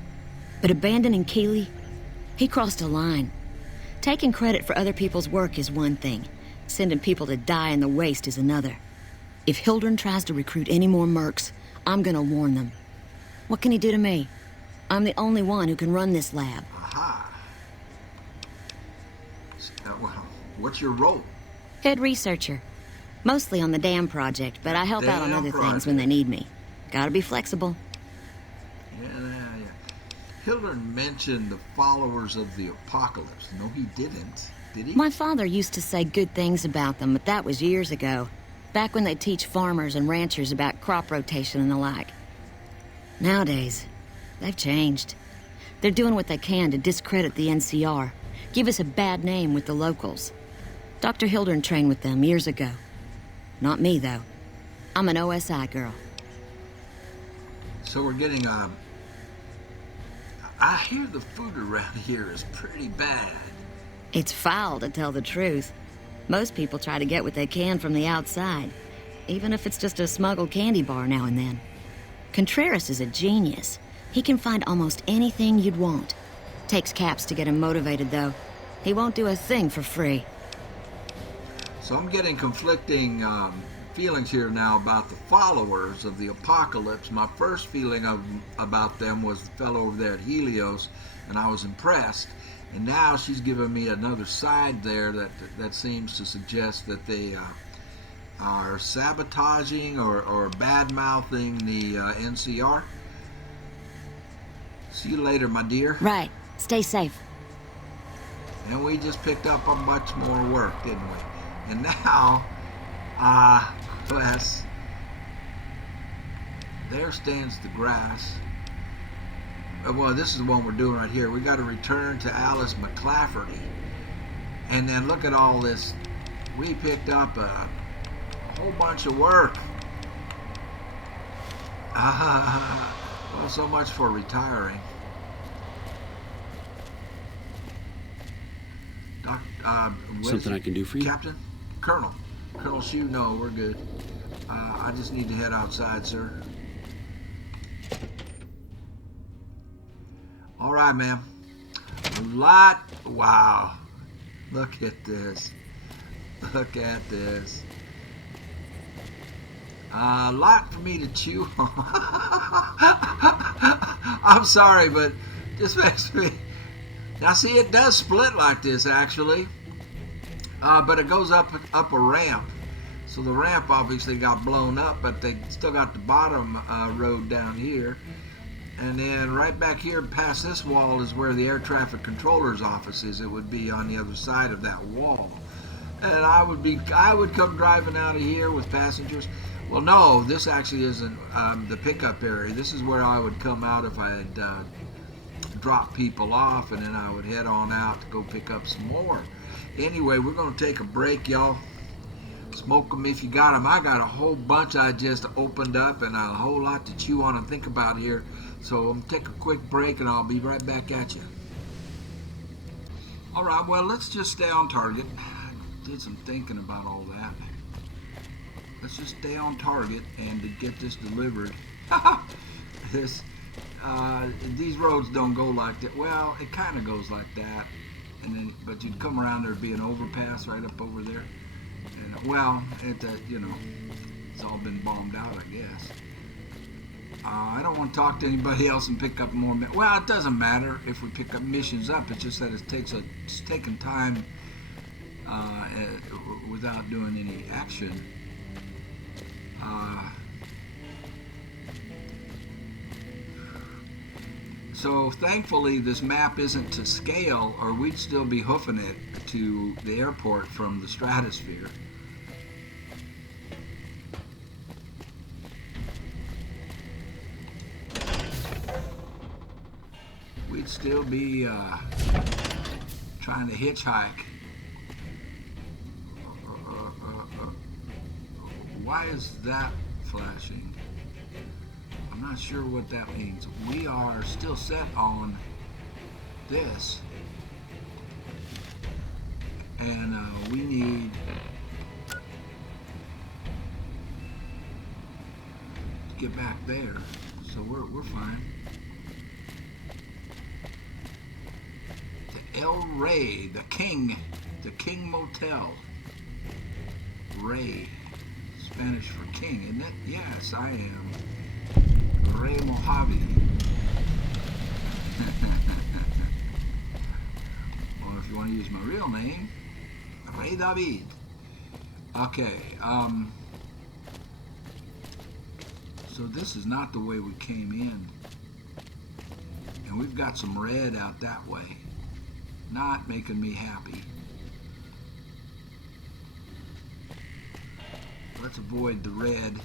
But abandoning Keeley, he crossed a line. Taking credit for other people's work is one thing. Sending people to die in the waste is another. If Hildern tries to recruit any more mercs, I'm gonna warn them. What can he do to me? I'm the only one who can run this lab. Aha. Well, what's your role? Head researcher. Mostly on the dam project, but I help out on other things when they need me. Gotta be flexible. Yeah. Hildern mentioned the followers of the apocalypse. No, he didn't. Did he? My father used to say good things about them, but that was years ago. Back when they'd teach farmers and ranchers about crop rotation and the like. Nowadays, they've changed. They're doing what they can to discredit the NCR, give us a bad name with the locals. Dr. Hildern trained with them years ago. Not me, though. I'm an OSI girl. So we're getting, I hear the food around here is pretty bad. It's foul, to tell the truth. Most people try to get what they can from the outside, even if it's just a smuggled candy bar now and then. Contreras is a genius. He can find almost anything you'd want. Takes caps to get him motivated, though. He won't do a thing for free. So I'm getting conflicting feelings here now about the followers of the apocalypse. My first feeling about them was the fellow over there at Helios, and I was impressed. And now she's giving me another side there that seems to suggest that they are sabotaging or bad-mouthing the NCR. See you later, my dear. Right. Stay safe. And we just picked up a bunch more work, didn't we? And now, Wes, there stands the grass. Well, this is the one we're doing right here. We got to return to Alice McClafferty. And then look at all this. We picked up a whole bunch of work. Well, so much for retiring. Something I can do for you? Captain? Colonel Shue, no, we're good. I just need to head outside, sir. All right, ma'am. Wow. Look at this. Look at this. A lot for me to chew on. I'm sorry, but this makes me... Now, see, it does split like this, actually. But it goes up a ramp. So the ramp obviously got blown up, but they still got the bottom road down here. And then right back here past this wall is where the air traffic controller's office is. It would be on the other side of that wall. And I would come driving out of here with passengers. Well, no, this actually isn't the pickup area. This is where I would come out if I had drop people off, and then I would head on out to go pick up some more. Anyway, we're going to take a break, y'all. Smoke them if you got them. I got a whole bunch I just opened up and a whole lot to chew on and think about here. So I'm going to take a quick break and I'll be right back at you. All right, well, let's just stay on target. I did some thinking about all that. Let's just stay on target and to get this delivered. These roads don't go like that. Well, it kind of goes like that, and then but you'd come around, there'd be an overpass right up over there. And well, it's all been bombed out, I guess. I don't want to talk to anybody else and pick up more. Well, it doesn't matter if we pick up missions up. It's just that it's taking time without doing any action. So thankfully this map isn't to scale, or we'd still be hoofing it to the airport from the stratosphere. We'd still be trying to hitchhike. Why is that flashing? I'm not sure what that means. We are still set on this, and we need to get back there, so we're fine. The El Rey, the King Motel. Rey, Spanish for king, isn't it? Yes, I am. Rey Mojave. Or if you want to use my real name, Rey David. Okay, so this is not the way we came in. And we've got some red out that way. Not making me happy. Let's avoid the red.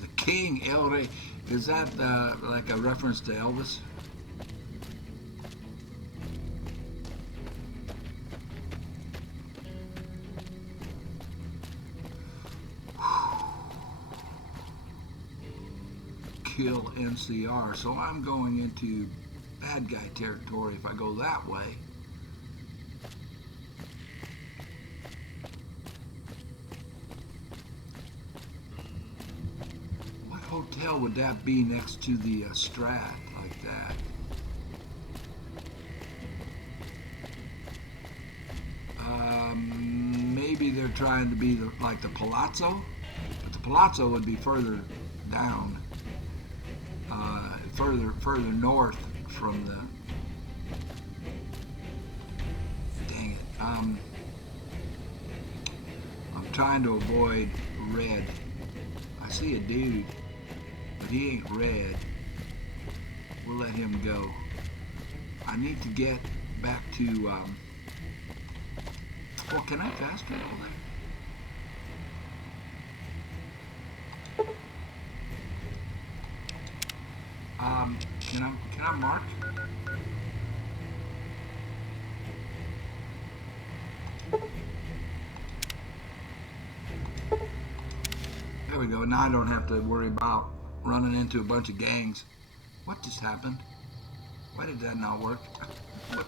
The King El Rey. Is that like a reference to Elvis? Kill NCR. So I'm going into bad guy territory if I go that way. What hotel would that be next to the Strat like that? Maybe they're trying to be like the Palazzo, but the Palazzo would be further down, further north from the. Dang it! I'm trying to avoid red. I see a dude, but he ain't red. We'll let him go. I need to get back to. Well, can I fast travel there? Can I mark? There we go. Now I don't have to worry about running into a bunch of gangs. What just happened? Why did that not work?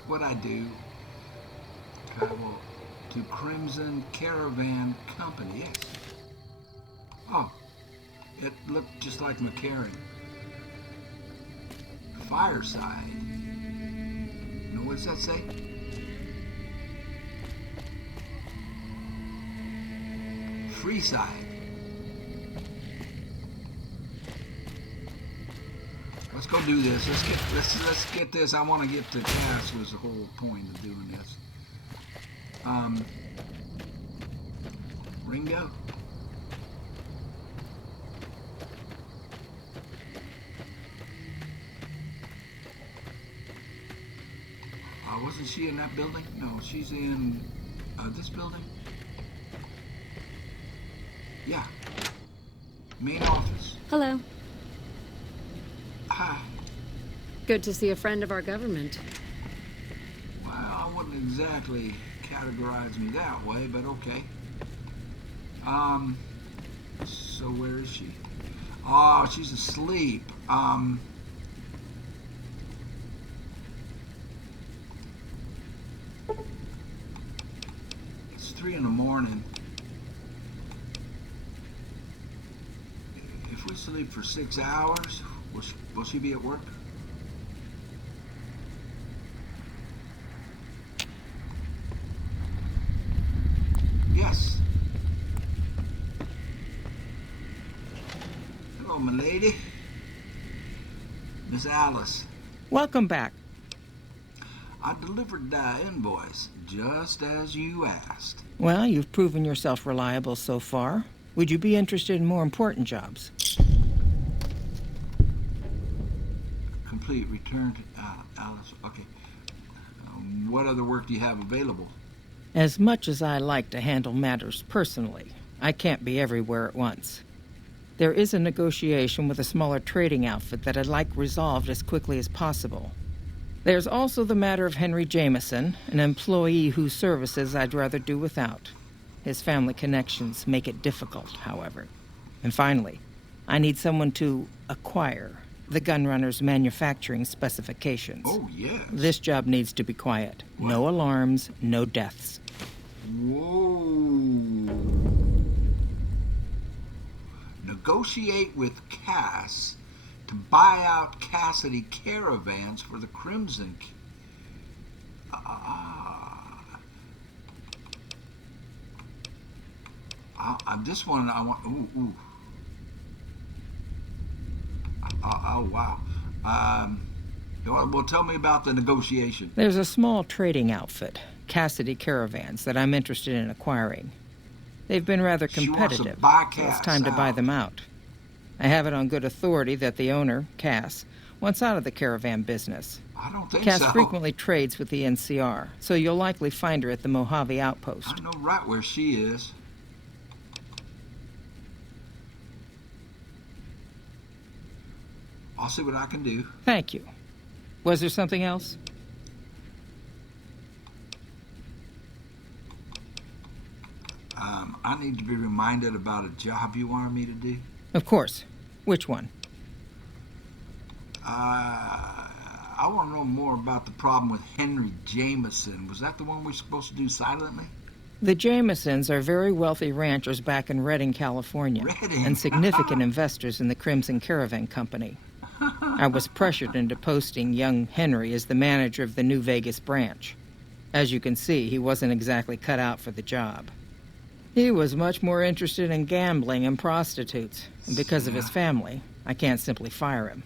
What'd I do? Travel to Crimson Caravan Company. Yes. Oh, it looked just like McCarran. Fireside. No, what does that say? Freeside. Let's go do this. Let's get this. I want to get to Cass was the whole point of doing this. Ringo. Wasn't she in that building? No, she's in this building. Yeah. Main office. Hello. Hi. Good to see a friend of our government. Well, I wouldn't exactly categorize me that way, but okay. So where is she? Oh, she's asleep. It's 3 in the morning. If we sleep for 6 hours, will she be at work? Yes. Hello, my lady. Miss Alice. Welcome back. I delivered the invoice, just as you asked. Well, you've proven yourself reliable so far. Would you be interested in more important jobs? Complete return to Alice. Okay. What other work do you have available? As much as I like to handle matters personally, I can't be everywhere at once. There is a negotiation with a smaller trading outfit that I'd like resolved as quickly as possible. There's also the matter of Henry Jameson, an employee whose services I'd rather do without. His family connections make it difficult, however. And finally, I need someone to acquire the Gunrunner's manufacturing specifications. Oh, yes. This job needs to be quiet. What? No alarms, no deaths. Whoa. Negotiate with Cass to buy out Cassidy caravans for the Crimson. This one I want. Ooh. Oh, wow. Well, tell me about the negotiation. There's a small trading outfit, Cassidy Caravans, that I'm interested in acquiring. They've been rather She wants to competitive, buy so it's Cass time to buy out. them out. I have it on good authority that the owner, Cass, wants out of the caravan business. I don't think Cass so. frequently trades with the NCR, so you'll likely find her at the Mojave Outpost. I know right where she is. I'll see what I can do. Thank you. Was there something else? I need to be reminded about a job you wanted me to do. Of course. Which one? I want to know more about the problem with Henry Jameson. Was that the one we're supposed to do silently? The Jamesons are very wealthy ranchers back in Redding, California, Redding? and significant investors in the Crimson Caravan Company. I was pressured into posting young Henry as the manager of the New Vegas branch. As you can see, he wasn't exactly cut out for the job. He was much more interested in gambling and prostitutes, and because of his family, I can't simply fire him.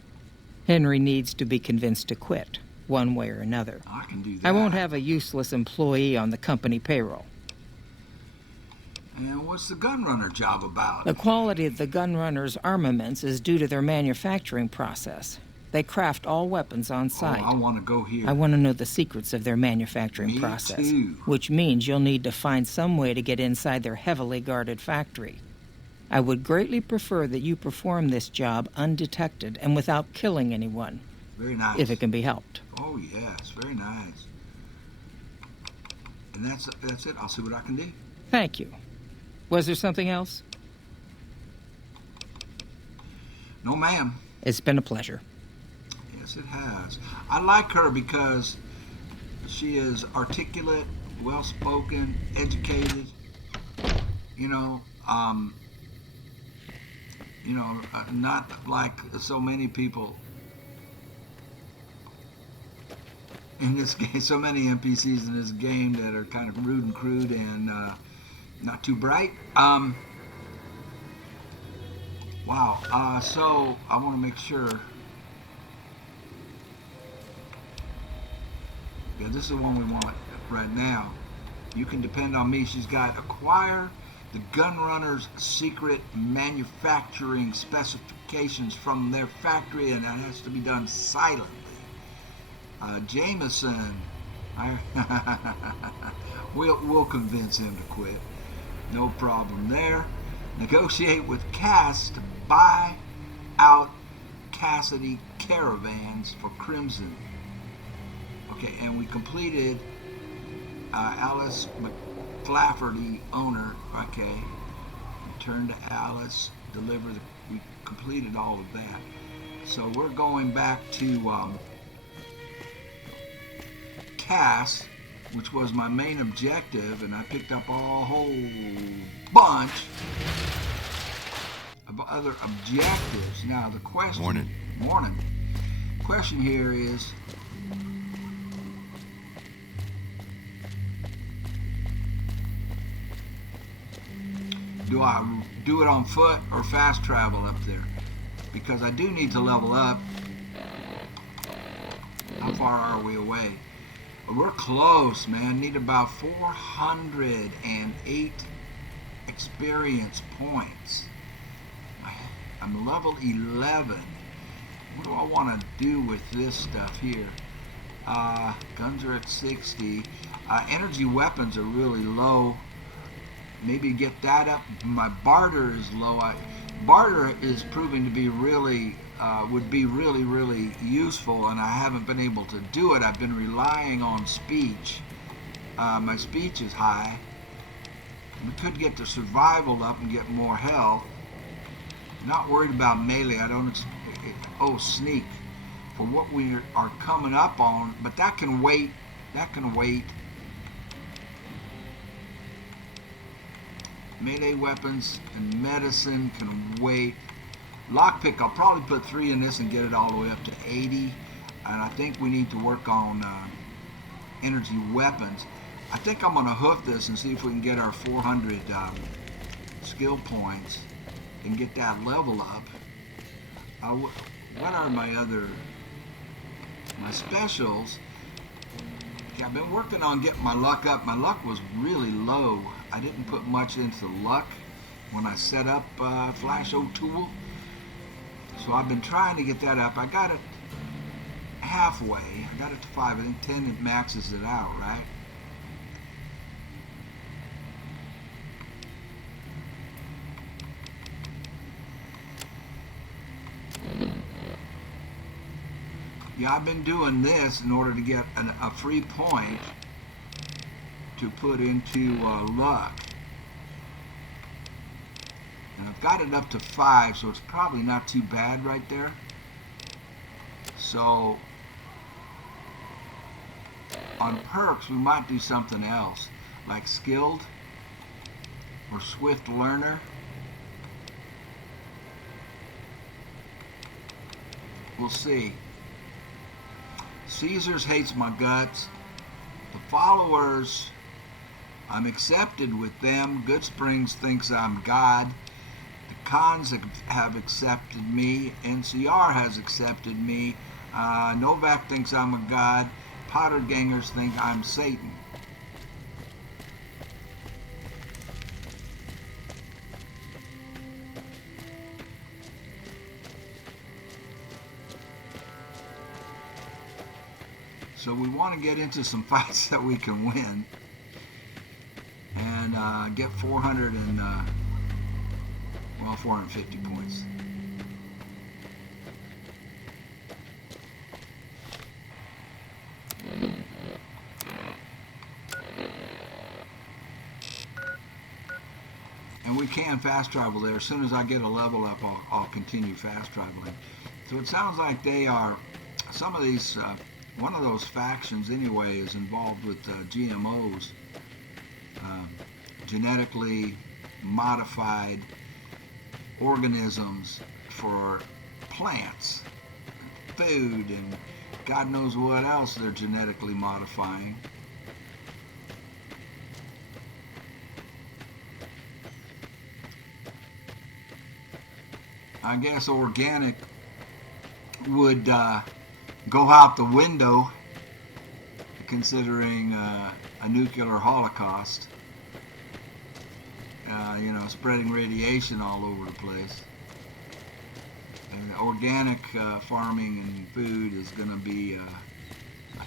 Henry needs to be convinced to quit, one way or another. I can do that. I won't have a useless employee on the company payroll. And what's the gunrunner job about? The quality of the Gunrunner's armaments is due to their manufacturing process. They craft all weapons on site. Oh, I want to go here. I want to know the secrets of their manufacturing Me process, too. which means you'll need to find some way to get inside their heavily guarded factory. I would greatly prefer that you perform this job undetected and without killing anyone, Very nice. if it can be helped. Oh, yes. Very nice. And that's it. I'll see what I can do. Thank you. Was there something else? No, ma'am. It's been a pleasure. Yes, it has. I like her because she is articulate, well-spoken, educated. Not like so many people in this game. So many NPCs in this game that are kind of rude and crude and not too bright. Wow. So I want to make sure. Yeah, this is the one we want right now. You can depend on me. She's got acquire the Gunrunner's secret manufacturing specifications from their factory, and that has to be done silently. Jameson, we'll convince him to quit. No problem there. Negotiate with Cass to buy out Cassidy caravans for Crimson. Okay, and we completed Alice McClafferty, owner. Okay, return to Alice, we completed all of that. So we're going back to Cass, which was my main objective, and I picked up a whole bunch of other objectives. Now the question... Morning. Question here is, do I do it on foot or fast travel up there? Because I do need to level up. How far are we away? We're close, man. Need about 408 experience points. I'm level 11. What do I want to do with this stuff here? Guns are at 60. Energy weapons are really low. Maybe get that up. My barter is low. Barter is proving to be really, would be really useful, and I haven't been able to do it. I've been relying on speech. My speech is high. We could get the survival up and get more health. Not worried about melee. I don't. Sneak for what we are coming up on, but that can wait. Melee weapons and medicine can wait. Lockpick, I'll probably put 3 in this and get it all the way up to 80. And I think we need to work on energy weapons. I think I'm going to hoof this and see if we can get our 400 skill points and get that level up. What are my specials? Okay, I've been working on getting my luck up. My luck was really low. I didn't put much into luck when I set up Flash O'Toole. So I've been trying to get that up. I got it halfway. I got it to 5. I think 10 it maxes it out, right? Yeah, I've been doing this in order to get a free point to put into luck. And I've got it up to 5, so it's probably not too bad right there. So on perks, we might do something else, like skilled or swift learner. We'll see. Caesars hates my guts. The followers, I'm accepted with them. Goodsprings thinks I'm God. The cons have accepted me. NCR has accepted me. Novak thinks I'm a god. Potter gangers think I'm Satan. So we want to get into some fights that we can win and get 450 points. And we can fast travel there. As soon as I get a level up, I'll continue fast traveling. So it sounds like they are, some of these, one of those factions anyway is involved with GMOs, genetically modified organisms for plants, food, and God knows what else they're genetically modifying. I guess organic would go out the window, considering a nuclear holocaust. Spreading radiation all over the place. And organic farming and food is going to be a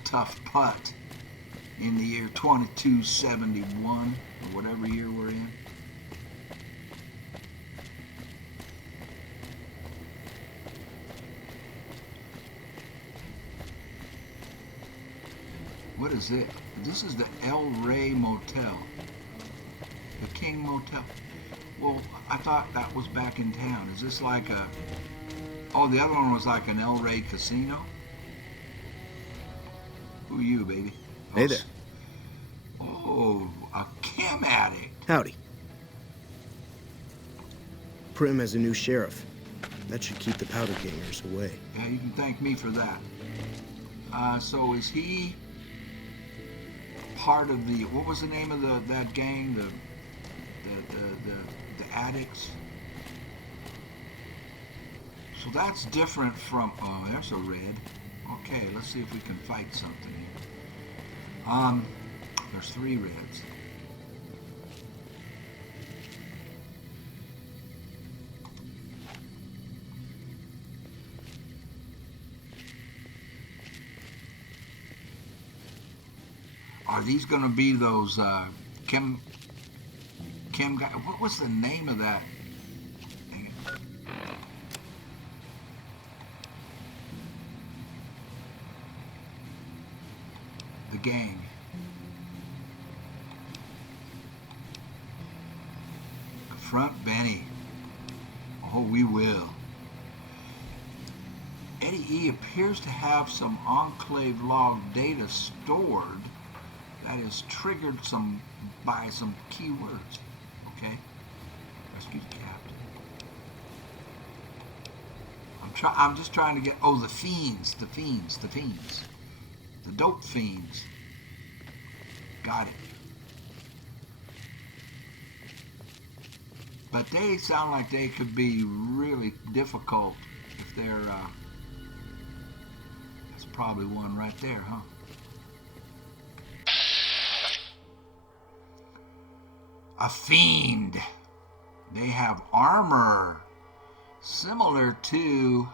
tough putt in the year 2271, or whatever year we're in. What is it? This is the El Rey Motel. The King Motel. Well, I thought that was back in town. Is this like a... Oh, the other one was like an El Rey casino? Who are you, baby? Hey there. Oh, a chem addict. Howdy. Prim has a new sheriff. That should keep the powder gangers away. Yeah, you can thank me for that. So is he part of the... What was the name of that gang? The addicts? So that's different from... Oh, there's a red. Okay, let's see if we can fight something here. There's 3 reds. Are these going to be those chem guy? What was the name of that? The gang. Confront Benny. Oh, we will. Eddie E. appears to have some Enclave log data stored that is triggered by some keywords. Okay? Rescue the captain. I'm just trying to get... Oh, the Fiends. The Fiends. The dope fiends. Got it. But they sound like they could be really difficult if they're... That's probably one right there, huh? A fiend. They have armor similar to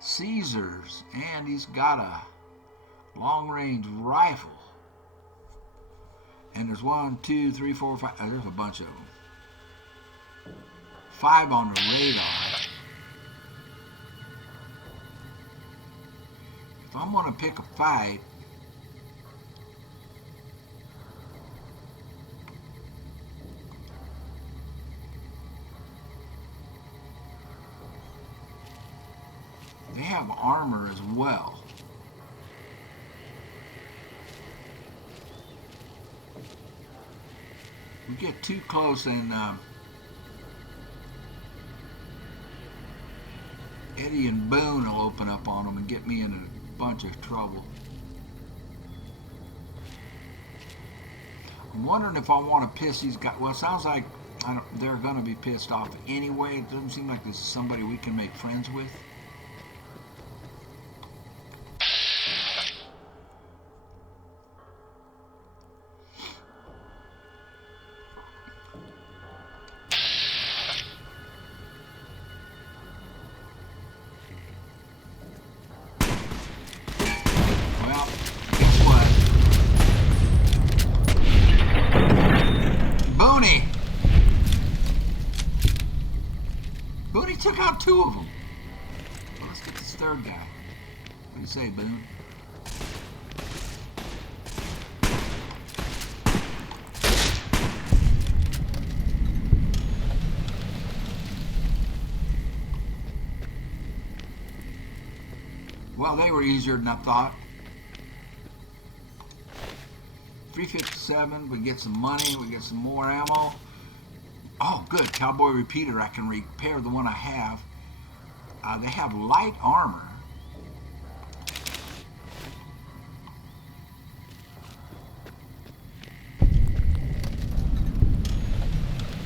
Caesar's, and he's got a long-range rifle. And there's 1, 2, 3, 4, 5. There's a bunch of them. 5 on the radar. If I'm gonna pick a fight, they have armor as well. We get too close and Eddie and Boone will open up on them and get me in a bunch of trouble. I'm wondering if I want to piss these guys. Well, it sounds like they're going to be pissed off anyway. It doesn't seem like this is somebody we can make friends with. Took out 2 of them. Well, let's get this 3rd guy. What do you say, Boone? Well, they were easier than I thought. 357, we get some money, we get some more ammo. Oh, good. Cowboy repeater. I can repair the one I have. They have light armor.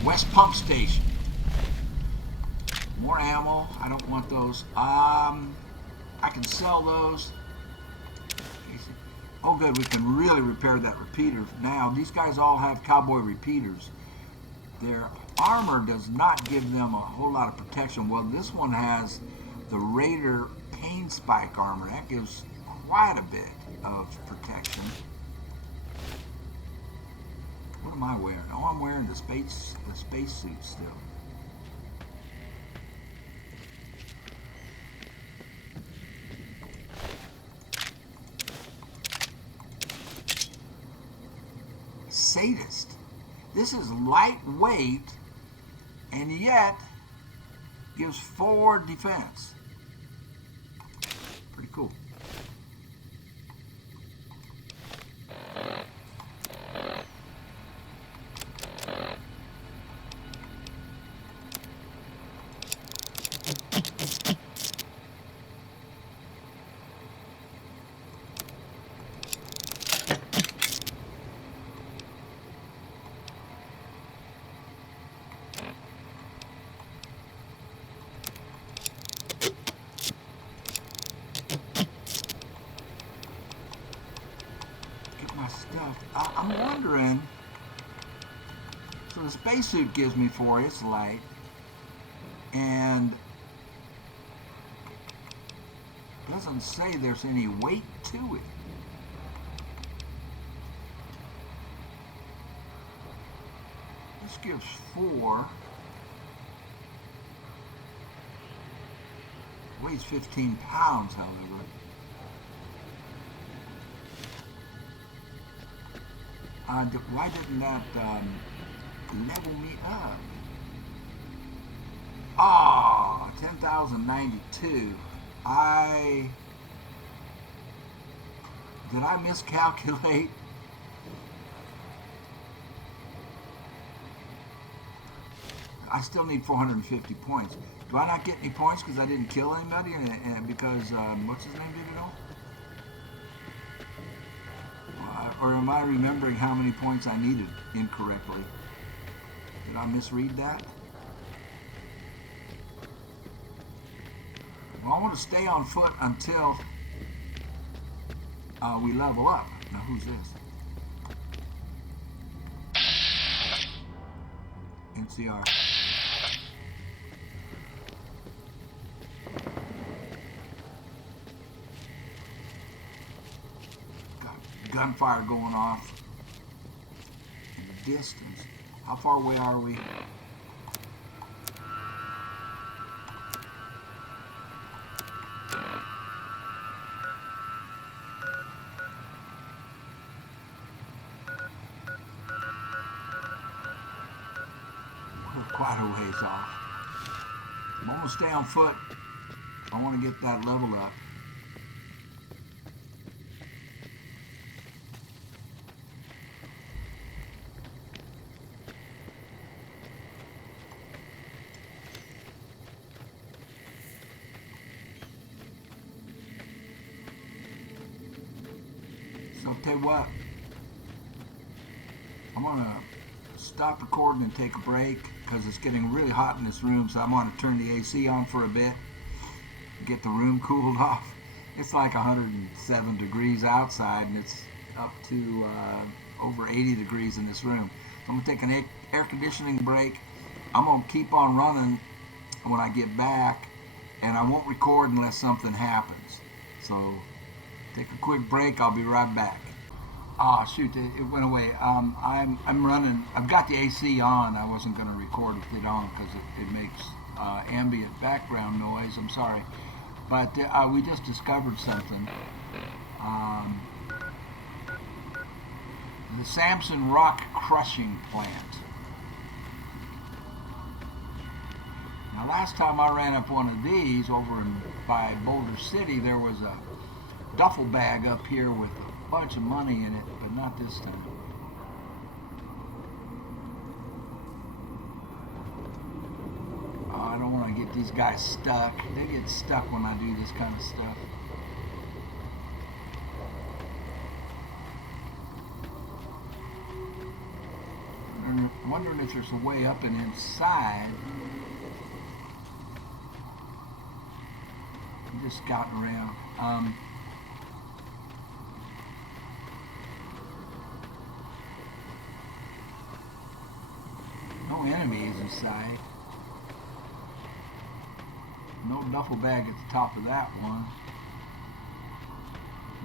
West Pump Station. More ammo. I don't want those. I can sell those. Oh, good. We can really repair that repeater now. These guys all have cowboy repeaters. Their armor does not give them a whole lot of protection. Well, this one has the Raider Pain Spike armor. That gives quite a bit of protection. What am I wearing? Oh, I'm wearing the space suit still. sadist. This is lightweight, and yet gives 4 defense. Pretty cool. I'm wondering, so the spacesuit gives me 4, it's light, and doesn't say there's any weight to it. This gives 4, weighs 15 pounds, however. Why didn't that level me up? Ah, 10,092. Did I miscalculate? I still need 450 points. Do I not get any points because I didn't kill anybody? And because, what's his name did it all? Or am I remembering how many points I needed incorrectly? Did I misread that? Well, I want to stay on foot until we level up. Now, who's this? NCR. Gunfire going off in the distance. How far away are we? We're quite a ways off. I'm going to stay on foot. I want to get that level up. So I'll tell you what, I'm going to stop recording and take a break because it's getting really hot in this room, so I'm going to turn the AC on for a bit, get the room cooled off. It's like 107 degrees outside and it's up to over 80 degrees in this room. So I'm going to take an air conditioning break. I'm going to keep on running when I get back, and I won't record unless something happens. So take a quick break. I'll be right back. Oh shoot, it went away. I'm running. I've got the AC on. I wasn't going to record with it on because it makes ambient background noise. I'm sorry, but we just discovered something. The Samson Rock Crushing Plant. Now, last time I ran up one of these over by Boulder City, there was a duffel bag up here with a bunch of money in it, but not this time. Oh, I don't want to get these guys stuck. They get stuck when I do this kind of stuff. I'm wondering if there's a way up and inside. I'm just scouting around. No enemies in sight. No duffel bag at the top of that one.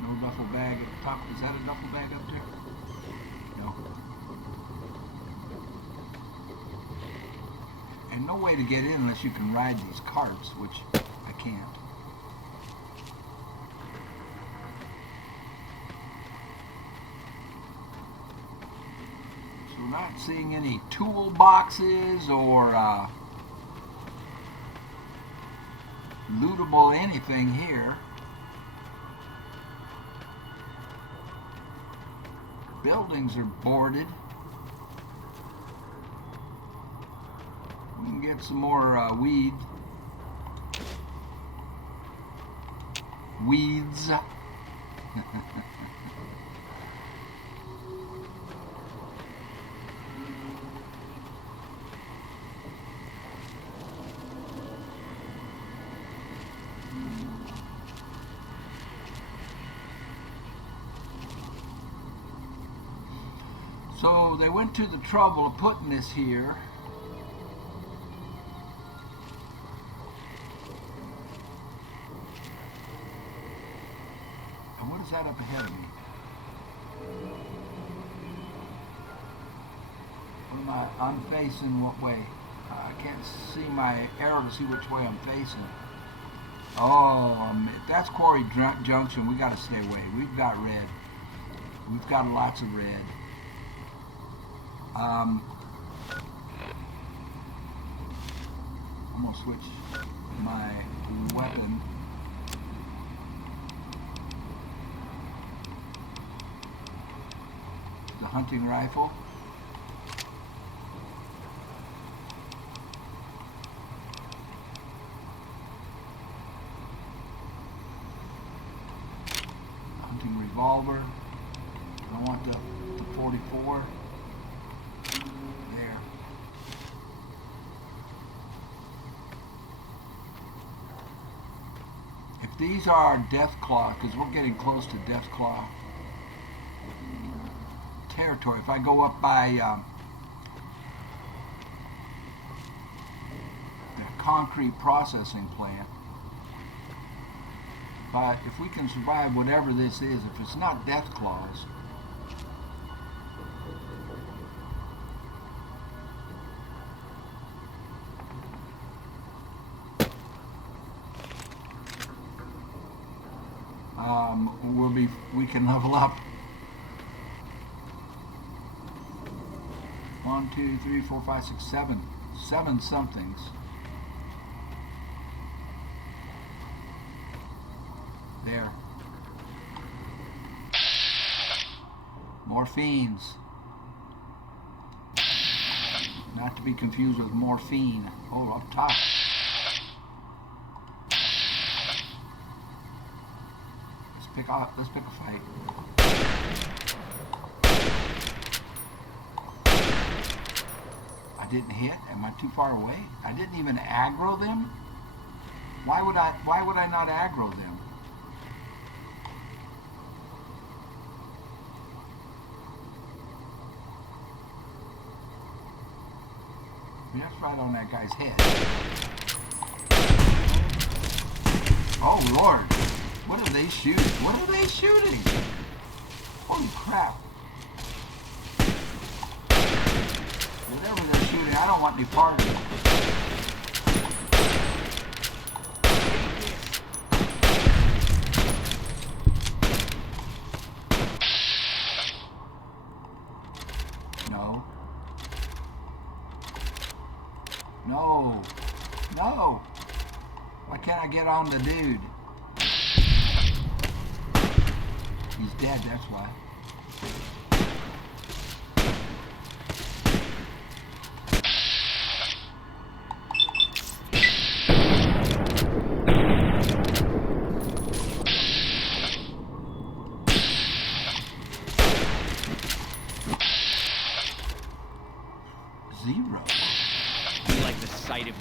No duffel bag at the top. Is that a duffel bag up there? No. And no way to get in unless you can ride these carts, which I can't. not seeing any toolboxes or lootable anything here. Buildings are boarded. We can get some more weeds. So they went to the trouble of putting this here. And what is that up ahead of me? What am I'm facing what way? I can't see my arrow to see which way I'm facing. Oh, if that's Quarry Junction, we got to stay away. We've got red. We've got lots of red. I'm gonna switch my weapon. The hunting rifle. Hunting revolver. I want the 44. There. If these are Deathclaw, because we're getting close to Deathclaw territory. If I go up by the concrete processing plant, but if we can survive whatever this is, if it's not Deathclaws, we can level up. 1, 2, 3, 4, 5, 6, 7. 7 somethings. There. More Fiends. Not to be confused with morphine. Oh, up top. Let's pick a fight. I didn't hit. Am I too far away? I didn't even aggro them. Why would I not aggro them? That's right on that guy's head. Oh Lord. What are they shooting? What are they shooting? Holy crap. Whatever they're shooting, I don't want any part of it. No. No. No. Why can't I get on the dude? He's dead, that's why. Zero. You like the sight of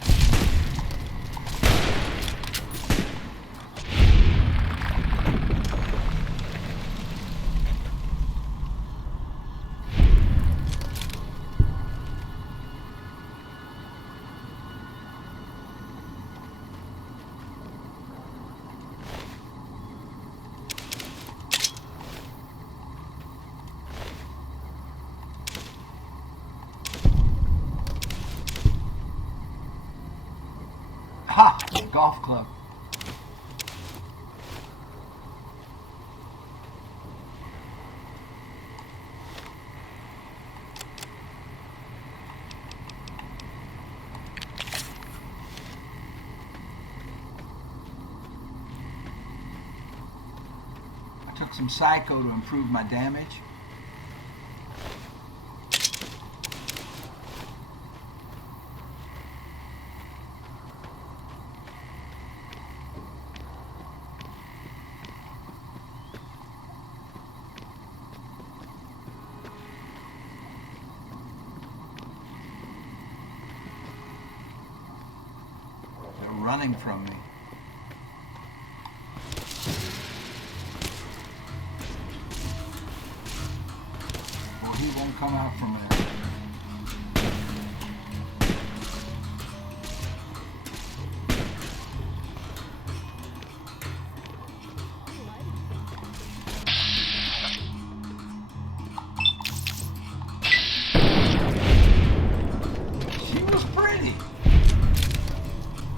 Ha! Golf club. some psycho to improve my damage. They're running from me. He won't come out from there. She was pretty.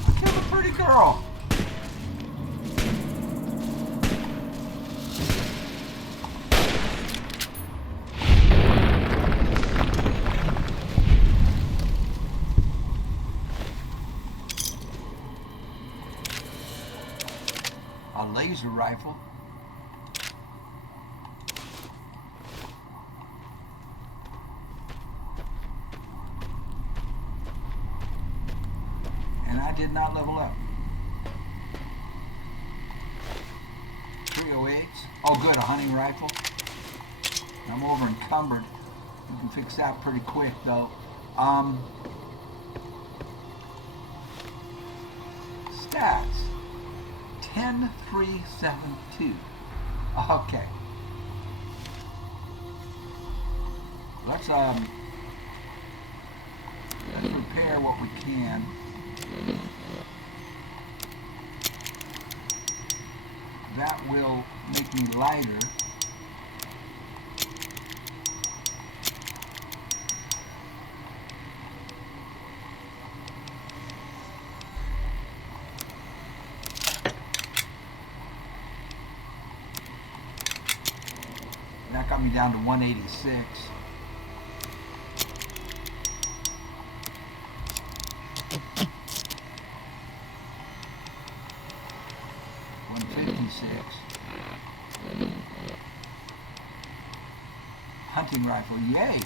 I killed a pretty girl. A laser rifle. And I did not level up. 308s. Oh good, a hunting rifle. I'm over encumbered. We can fix that pretty quick though. Stats. 10-3-7-2. Okay. Let's repair what we can. That will make me lighter. That got me down to 186. Hunting rifle, yay!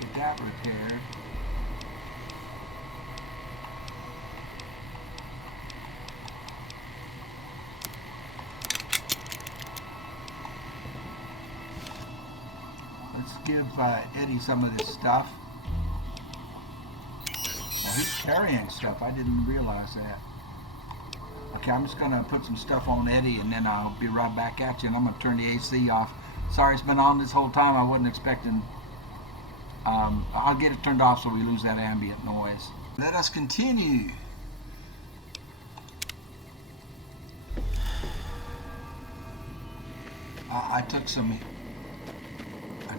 Get that repaired. Let's give Eddie some of this stuff. Well, he's carrying stuff. I didn't realize that. Okay, I'm just going to put some stuff on Eddie and then I'll be right back at you, and I'm going to turn the AC off. Sorry it's been on this whole time. I wasn't expecting... I'll get it turned off so we lose that ambient noise. Let us continue. I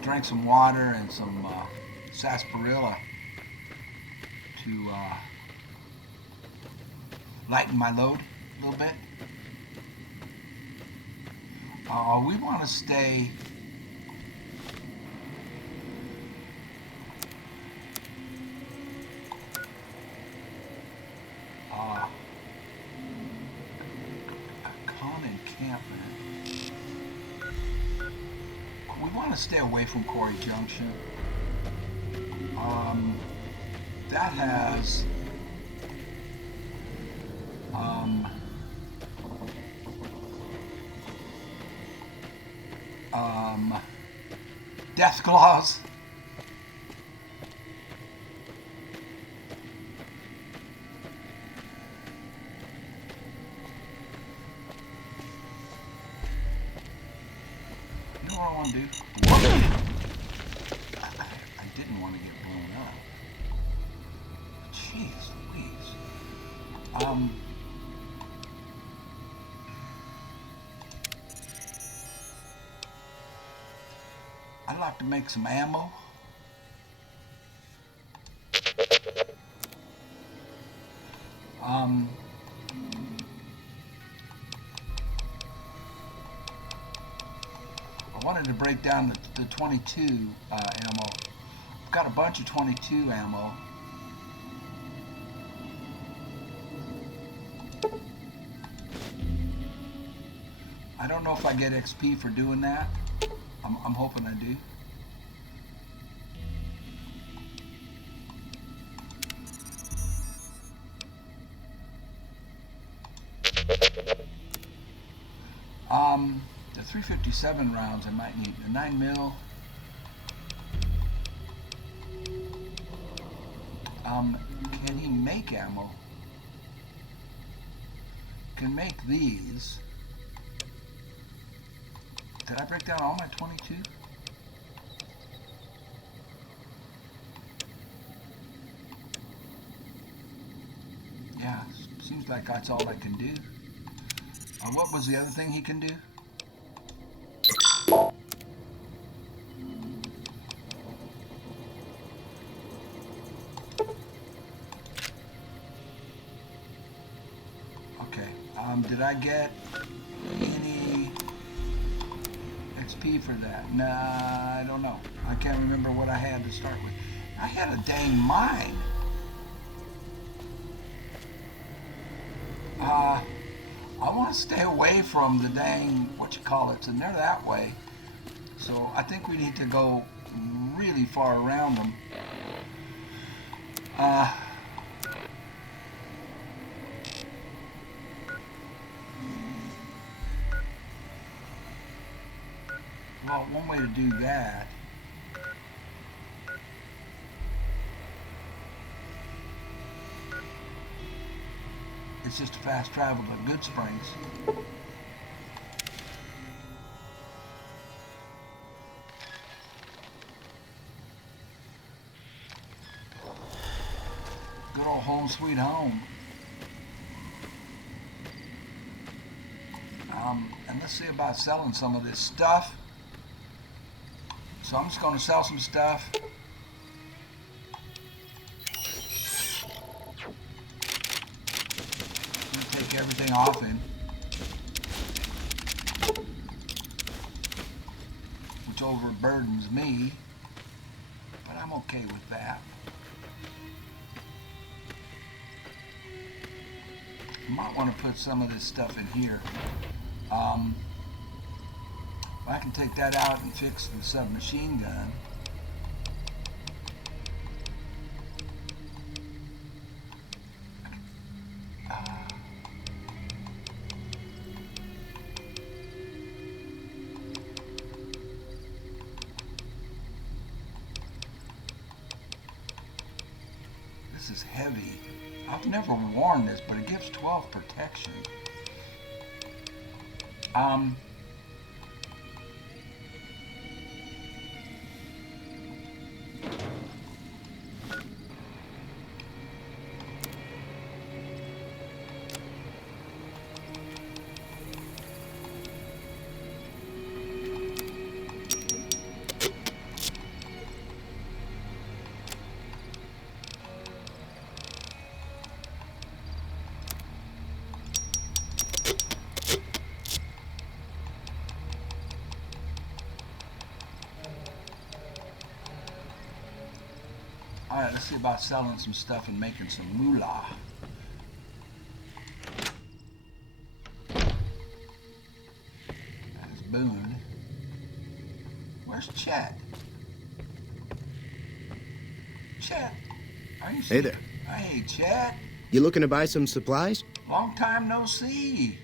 drank some water and some sarsaparilla to lighten my load a little bit. We want to stay con encampment. We want to stay away from Quarry Junction. That has death claws. You know what I want to do? I didn't want to get blown up. Jeez Louise. I'd like to make some ammo. I wanted to break down the 22 ammo. I've got a bunch of 22 ammo. I don't know if I get XP for doing that. I'm hoping I do. The 357 rounds I might need. The 9mm. Can he make ammo? Can make these. Did I break down all my 22? Yeah, seems like that's all I can do. What was the other thing he can do? Okay, did I get any XP for that? Nah, I don't know. I can't remember what I had to start with. I had a dang mine. I want to stay away from the dang, and they're that way. So I think we need to go really far around them. Well, one way to do that is just to fast travel to Goodsprings. Good old home sweet home. And let's see about selling some of this stuff. So I'm just going to sell some stuff. Take everything off him, which overburdens me, but I'm okay with that. I might want to put some of this stuff in here. I can take that out and fix the submachine gun. This is heavy. I've never worn this, but it gives 12 protection. Alright, let's see about selling some stuff and making some moolah. That's Boone. Where's Chet? Chet, are you Hey there. Hey, Chet. You looking to buy some supplies? Long time no see.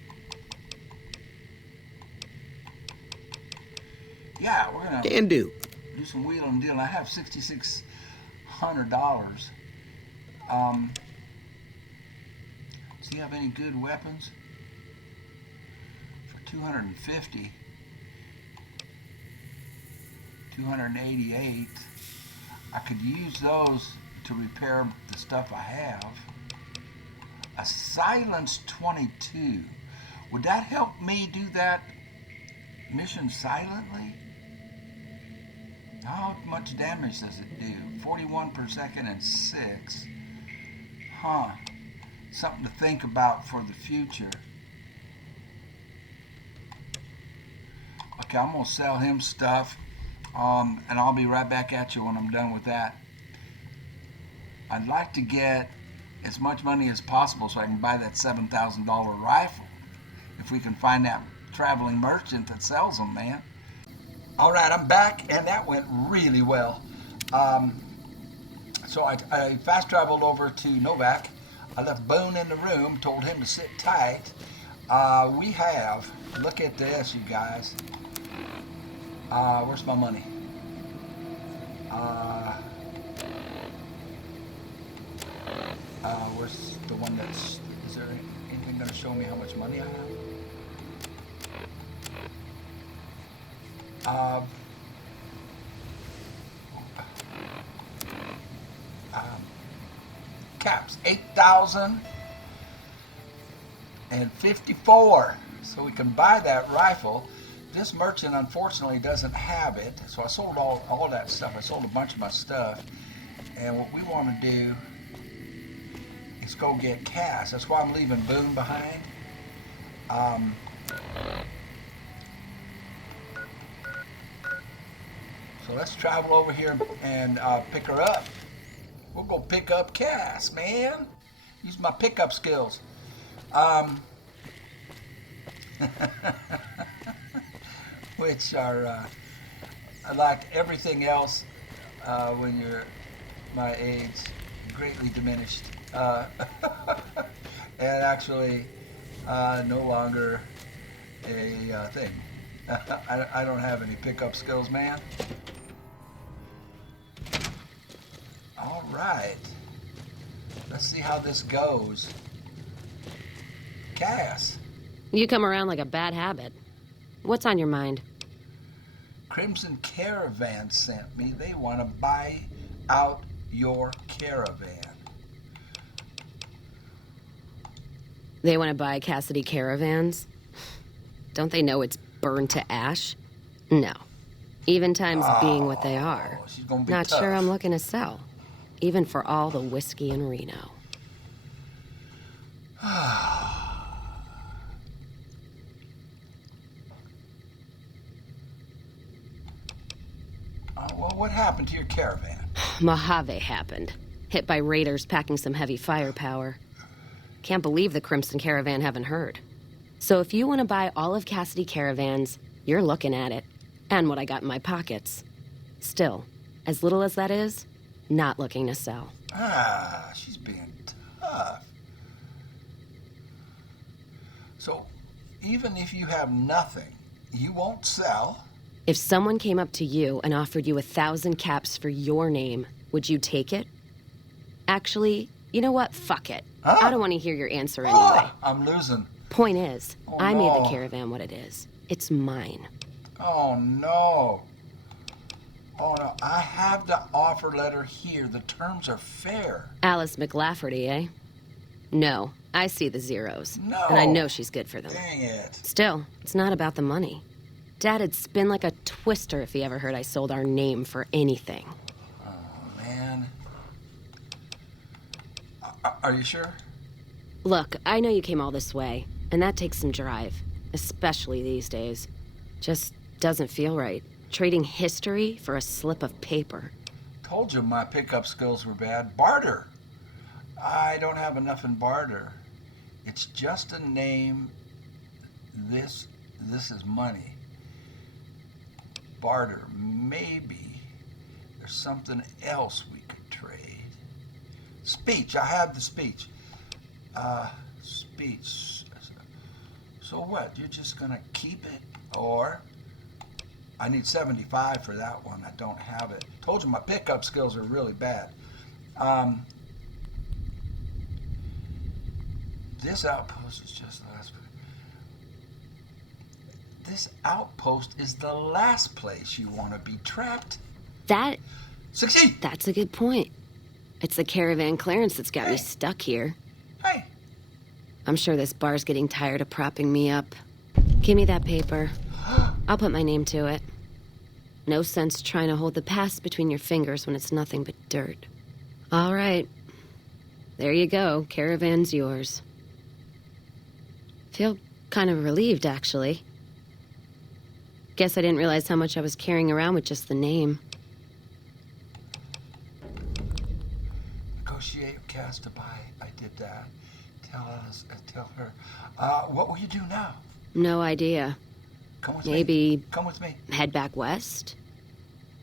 Yeah, we're gonna Can do. do some wheeling and dealing. I have $6,600. Does he have any good weapons? For 250, 288. I could use those to repair the stuff I have. A silenced 22. Would that help me do that mission silently? How much damage does it do? 41 per second and 6. Huh. Something to think about for the future. Okay, I'm going to sell him stuff. And I'll be right back at you when I'm done with that. I'd like to get as much money as possible so I can buy that $7,000 rifle. If we can find that traveling merchant that sells them, man. All right, I'm back, and that went really well. So I fast traveled over to Novak. I left Boone in the room, told him to sit tight. We have, look at this, you guys. Where's my money? Where's the one that's, is there anything going to show me how much money I have? Caps, 8,054. So we can buy that rifle. This merchant unfortunately doesn't have it, so I sold all that stuff. I sold a bunch of my stuff, and what we want to do is go get Cass. That's why I'm leaving Boone behind. So let's travel over here and pick her up. We'll go pick up Cass, man. Use my pickup skills. Which are, like everything else, when you're my age, greatly diminished. And actually, no longer a thing. I don't have any pickup skills, man. All right. Let's see how this goes. Cass. You come around like a bad habit. What's on your mind? Crimson Caravan sent me. They want to buy out your caravan. They want to buy Cassidy caravans? Don't they know it's burned to ash? No. Even times being what they are. She's gonna be Not tough. sure I'm looking to sell. Even for all the whiskey in Reno. Well, what happened to your caravan? Mojave happened. Hit by raiders packing some heavy firepower. Can't believe the Crimson Caravan haven't heard. So if you want to buy all of Cassidy caravans, you're looking at it. And what I got in my pockets. Still, as little as that is, not looking to sell. She's being tough. So, even if you have nothing, you won't sell? If someone came up to you and offered you 1,000 caps for your name, would you take it? Actually, you know what? Fuck it. Huh? I don't want to hear your answer anyway. I'm losing. Point is, Oh, I made no. the caravan what it is. It's mine. Oh, no. Oh, no. I have the offer letter here. The terms are fair. Alice McLafferty, eh? No, I see the zeros. No. And I know she's good for them. Dang it. Still, it's not about the money. Dad'd spin like a twister if he ever heard I sold our name for anything. Oh, man. Are you sure? Look, I know you came all this way, and that takes some drive, especially these days. Just doesn't feel right. Trading history for a slip of paper. Told you my pickup skills were bad. Barter. I don't have enough in barter. It's just a name. This is money. Barter. Maybe there's something else we could trade. Speech. I have the speech. Speech. So what? You're just gonna keep it? Or I need 75 for that one. I don't have it. Told you my pickup skills are really bad. This outpost is just the last. This outpost is the last place you want to be trapped. That... Succeed! That's a good point. It's the caravan clearance that's got me stuck here. Hey! I'm sure this bar's getting tired of propping me up. Give me that paper. I'll put my name to it. No sense trying to hold the past between your fingers when it's nothing but dirt. All right. There you go. Caravan's yours. Feel kind of relieved, actually. Guess I didn't realize how much I was carrying around with just the name. Negotiate with Cass to buy. I did that. Tell her. What will you do now? No idea. Come with Maybe me. Come with me. head back west?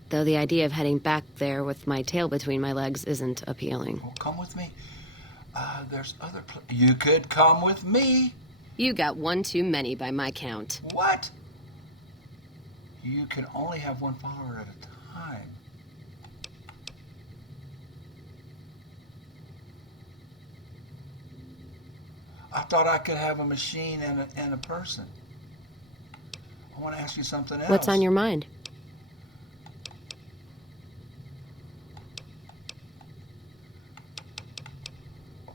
Though the idea of heading back there with my tail between my legs isn't appealing. Oh, come with me. There's other You could come with me. You got one too many by my count. What? You can only have one follower at a time. I thought I could have a machine and a person. I want to ask you something else. What's on your mind?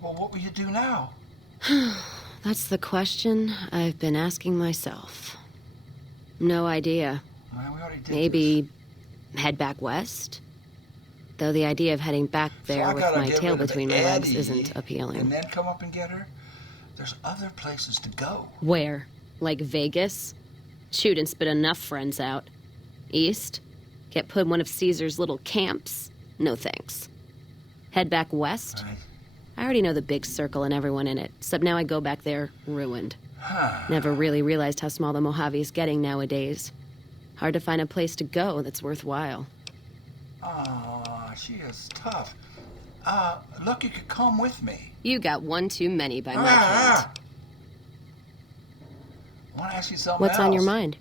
Well, what will you do now? That's the question I've been asking myself. No idea. Well, we already did Maybe head back west? Though the idea of heading back there with my tail between my legs isn't appealing. And then come up and get her? There's other places to go. Where? Like Vegas? Shoot and spit enough friends out. East? Get put in one of Caesar's little camps? No thanks. Head back west? Right. I already know the big circle and everyone in it, except now I go back there ruined. Never really realized how small the Mojave is getting nowadays. Hard to find a place to go that's worthwhile. She is tough. Look, you could come with me. You got one too many by my count. I want to ask you something What's else. on your mind?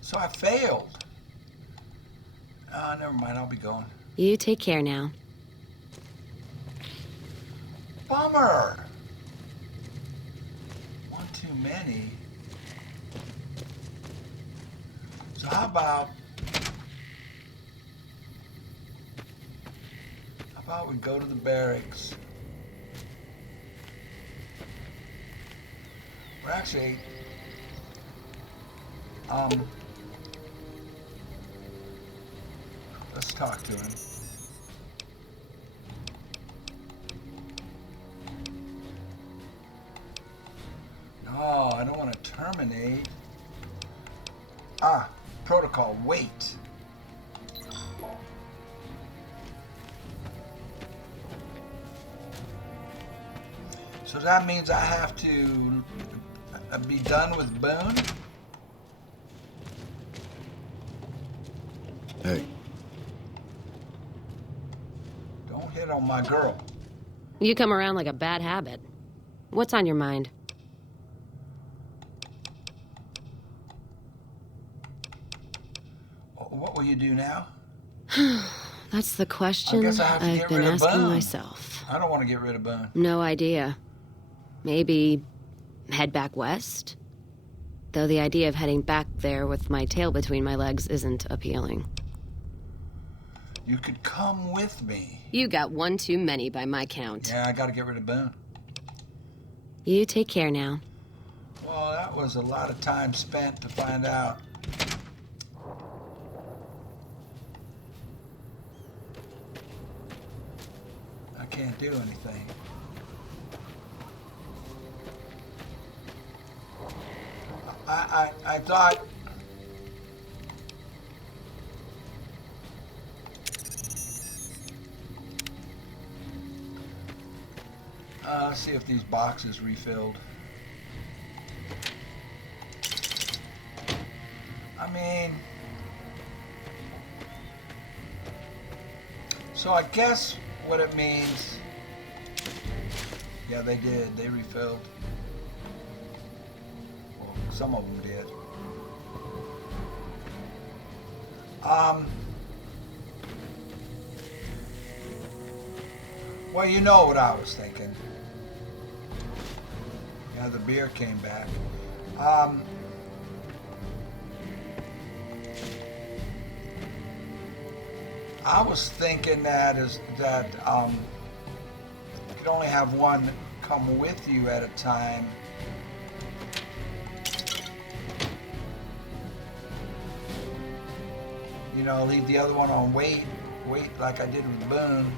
So I failed. Never mind, I'll be going. You take care now. Bummer. One too many. So how about we go to the barracks? We're actually let's talk to him. No, I don't want to terminate. Protocol, wait. So that means I have to be done with Boone? Hey. Don't hit on my girl. You come around like a bad habit. What's on your mind? What will you do now? That's the question I guess I have to I've get been rid of asking Boone. myself. I don't want to get rid of Boone. No idea. Maybe head back west? Though the idea of heading back there with my tail between my legs isn't appealing. You could come with me. You got one too many by my count. Yeah, I gotta get rid of Boone. You take care now. Well, that was a lot of time spent to find out. I can't do anything. I thought... Let's see if these boxes refilled. I mean... So I guess what it means... Yeah, they did. They refilled. Well, some of them did. Well, you know what I was thinking. Yeah, the beer came back. I was thinking that you could only have one come with you at a time. You know, leave the other one on wait like I did with Boone.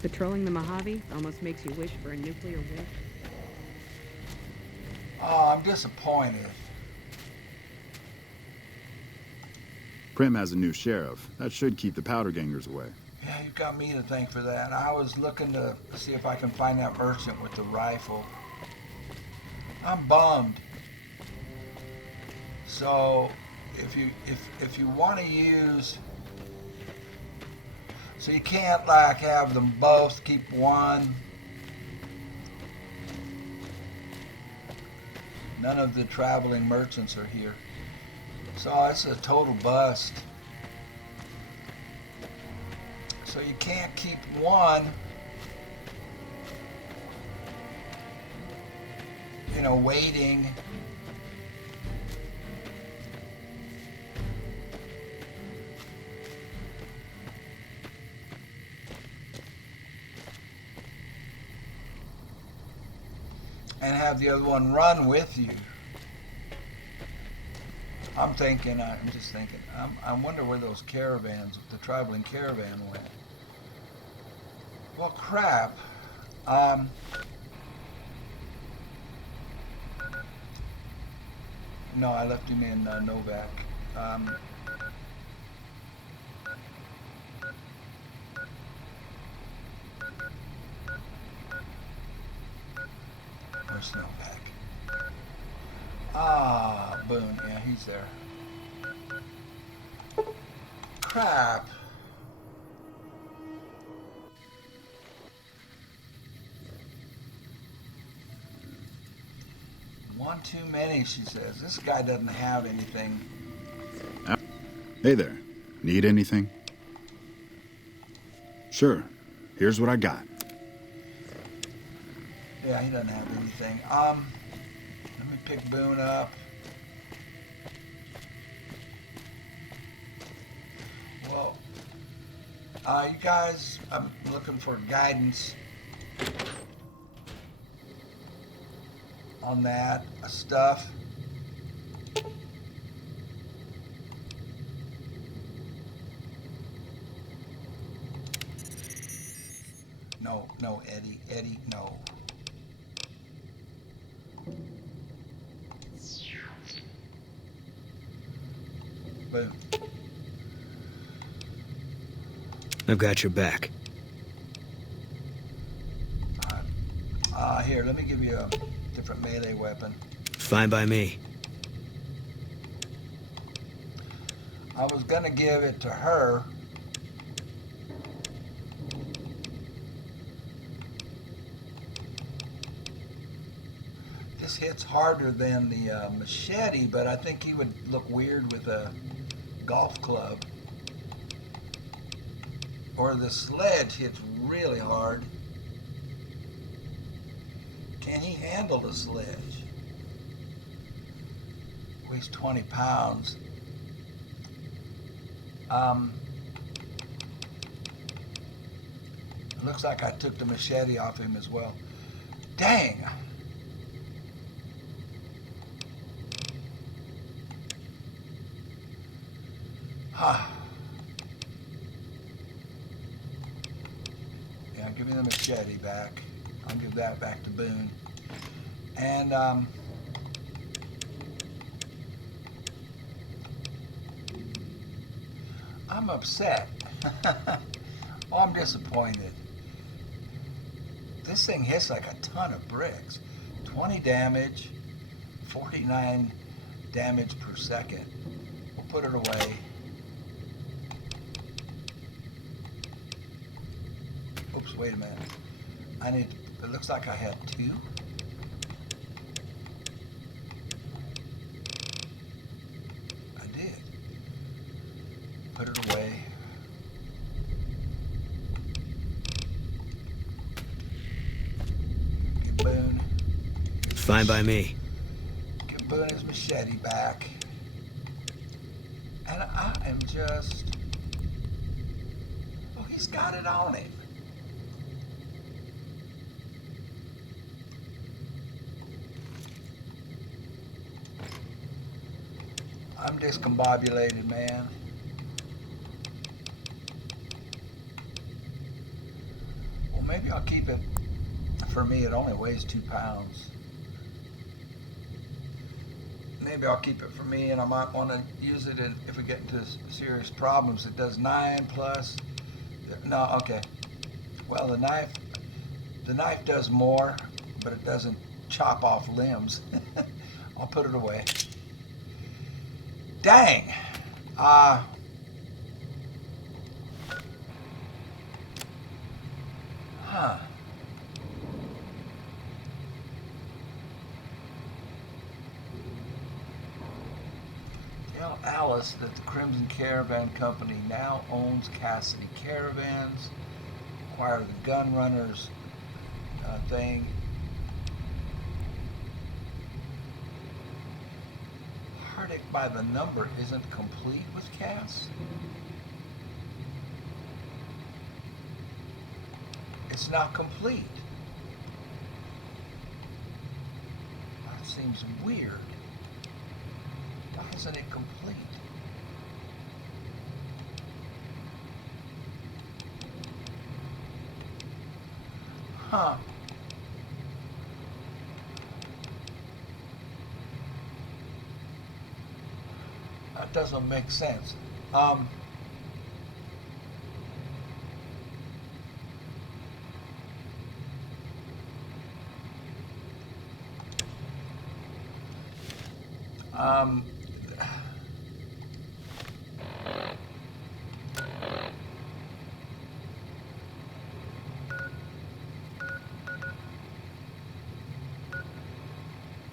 Patrolling the Mojave almost makes you wish for a nuclear war. Oh, I'm disappointed. Prim has a new sheriff. That should keep the powder gangers away. Yeah, you got me to thank for that. I was looking to see if I can find that merchant with the rifle. I'm bummed. So if you want to use, so you can't like have them both, keep one. None of the traveling merchants are here. So it's a total bust. So you can't keep one, you know, waiting. And have the other one run with you. I'm just thinking, I wonder where those caravans, the traveling caravan went. Well, crap. No, I left him in Novak. Where's Novak? Boone. Yeah, he's there. Crap. One too many, she says. This guy doesn't have anything. Hey there. Need anything? Sure. Here's what I got. Yeah, he doesn't have anything. Let me pick Boone up. Well, you guys, I'm looking for guidance on that stuff. No, Eddie, no. Boom. I've got your back. Here, let me give you a different melee weapon. Fine by me. I was gonna give it to her. This hits harder than the machete, but I think he would look weird with a golf club. Or the sledge hits really hard. Can he handle the sledge? Weighs 20 pounds. It looks like I took the machete off him as well. Dang! Yeah, give me the machete back. I'll give that back to Boone. And I'm upset. Oh, I'm disappointed. This thing hits like a ton of bricks. 20 damage, 49 damage per second. We'll put it away. Oops, wait a minute. It looks like I had two. I did. Put it away. Get Boone. Fine by me. Give Boone his machete back. And I am just... Oh, he's got it on him. I'm discombobulated, man. Well, maybe I'll keep it. For me, it only weighs 2 pounds. Maybe I'll keep it for me, and I might want to use it if we get into serious problems. It does 9 plus No, okay. Well, the knife does more, but it doesn't chop off limbs. I'll put it away. Dang. Huh. Tell Alice that the Crimson Caravan Company now owns Cassidy Caravans. Acquire the gun runners thing. Heartache by the number isn't complete with Cass. It's not complete. That seems weird. Why isn't it complete? Huh. That doesn't make sense.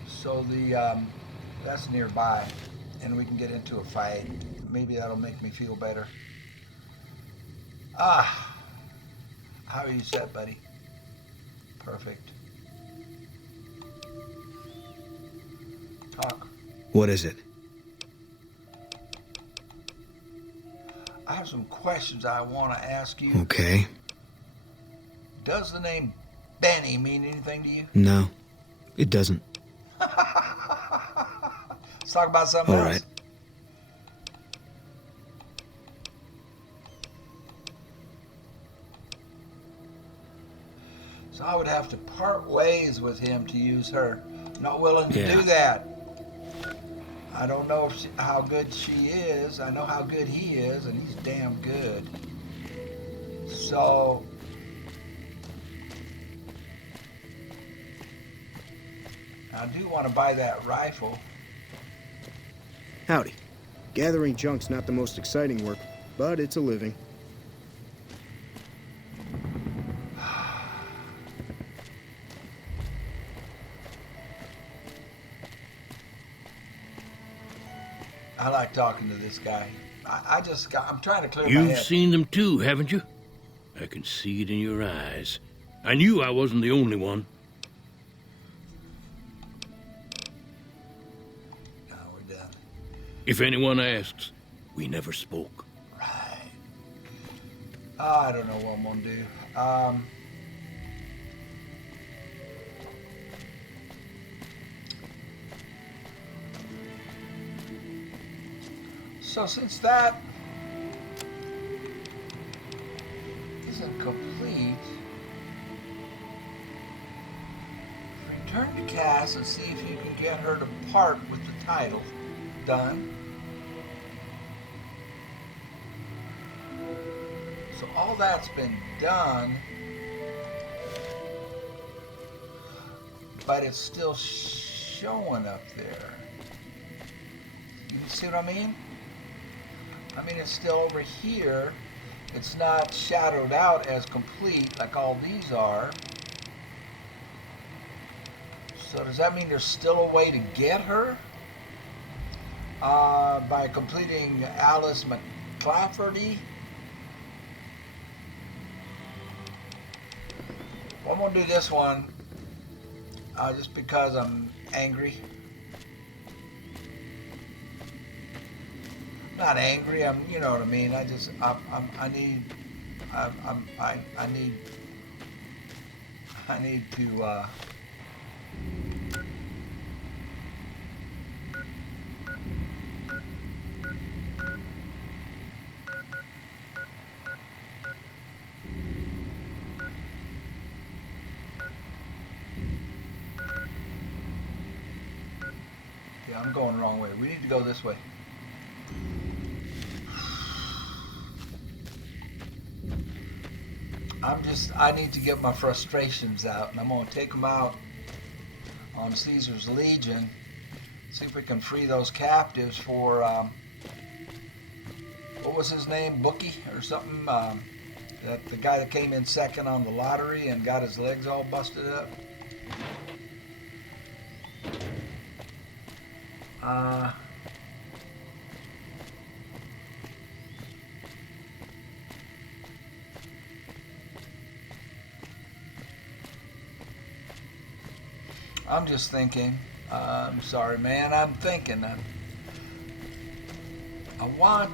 So that's nearby, and we can get into a fight. Maybe that'll make me feel better. How are you set, buddy? Perfect. Talk. What is it? I have some questions I want to ask you. Okay. Does the name Benny mean anything to you? No, it doesn't. Let's talk about something else. All right. So I would have to part ways with him to use her. Not willing to Yeah. do that. I don't know how good she is. I know how good he is, and he's damn good. So I do want to buy that rifle. Howdy. Gathering junk's not the most exciting work, but it's a living. I like talking to this guy. I'm trying to clear my head. You've seen them too, haven't you? I can see it in your eyes. I knew I wasn't the only one. No, we're done. If anyone asks, we never spoke. Right. I don't know what I'm gonna do. So since that isn't complete, return to Cass and see if you can get her to part with the title. Done. So all that's been done, but it's still showing up there. You see what I mean? I mean, it's still over here. It's not shadowed out as complete like all these are. So does that mean there's still a way to get her? By completing Alice McClafferty? Well, I'm going to do this one just because I'm angry. Not angry. You know what I mean. I need to. Yeah, I'm going the wrong way. We need to go this way. I need to get my frustrations out, and I'm going to take them out on Caesar's Legion. See if we can free those captives for, what was his name? Bookie or something? The guy that came in second on the lottery and got his legs all busted up. I'm just thinking. I'm sorry, man. I'm thinking. I want.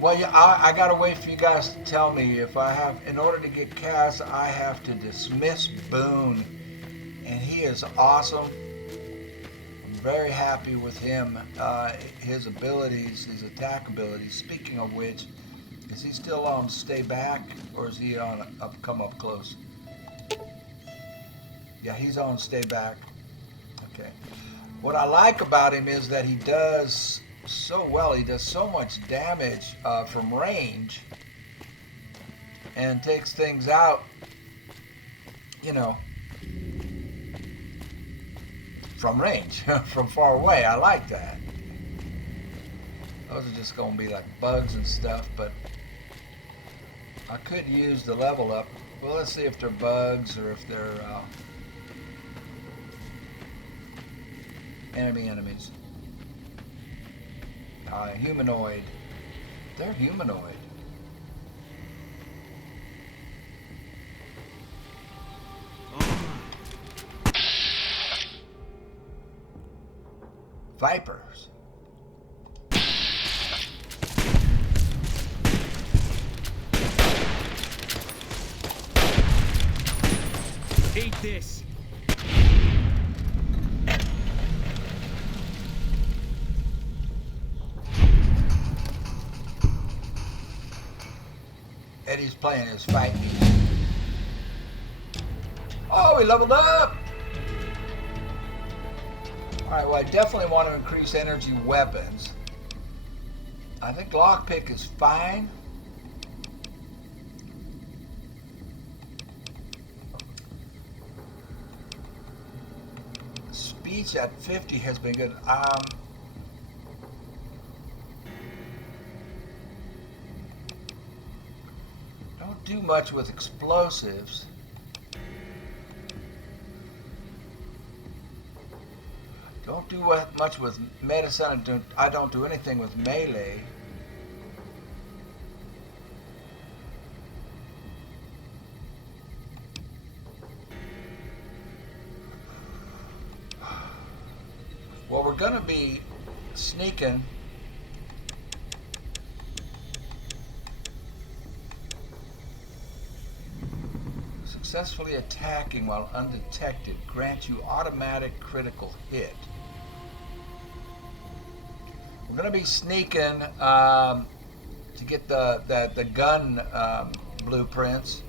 Well, yeah, I gotta wait for you guys to tell me if I have. In order to get Cass, I have to dismiss Boone, and he is awesome. I'm very happy with him. His abilities, his attack abilities. Speaking of which, is he still on stay back, or is he on come up close? Yeah, he's on stay back. Okay. What I like about him is that he does so well. He does so much damage from range and takes things out, you know, from range, from far away. I like that. Those are just going to be like bugs and stuff, but I could use the level up. Well, let's see if they're bugs or if they're enemies. Humanoid. They're humanoid. Vipers. Eat this. Eddie's playing his fight music. Oh, he leveled up! Alright, well, I definitely want to increase energy weapons. I think lockpick is fine. Speech at 50 has been good. Don't do much with explosives. Don't do much with medicine. I don't do anything with melee. Well, we're going to be sneaking. Successfully attacking while undetected grants you automatic critical hit. We're going to be sneaking to get the gun blueprints.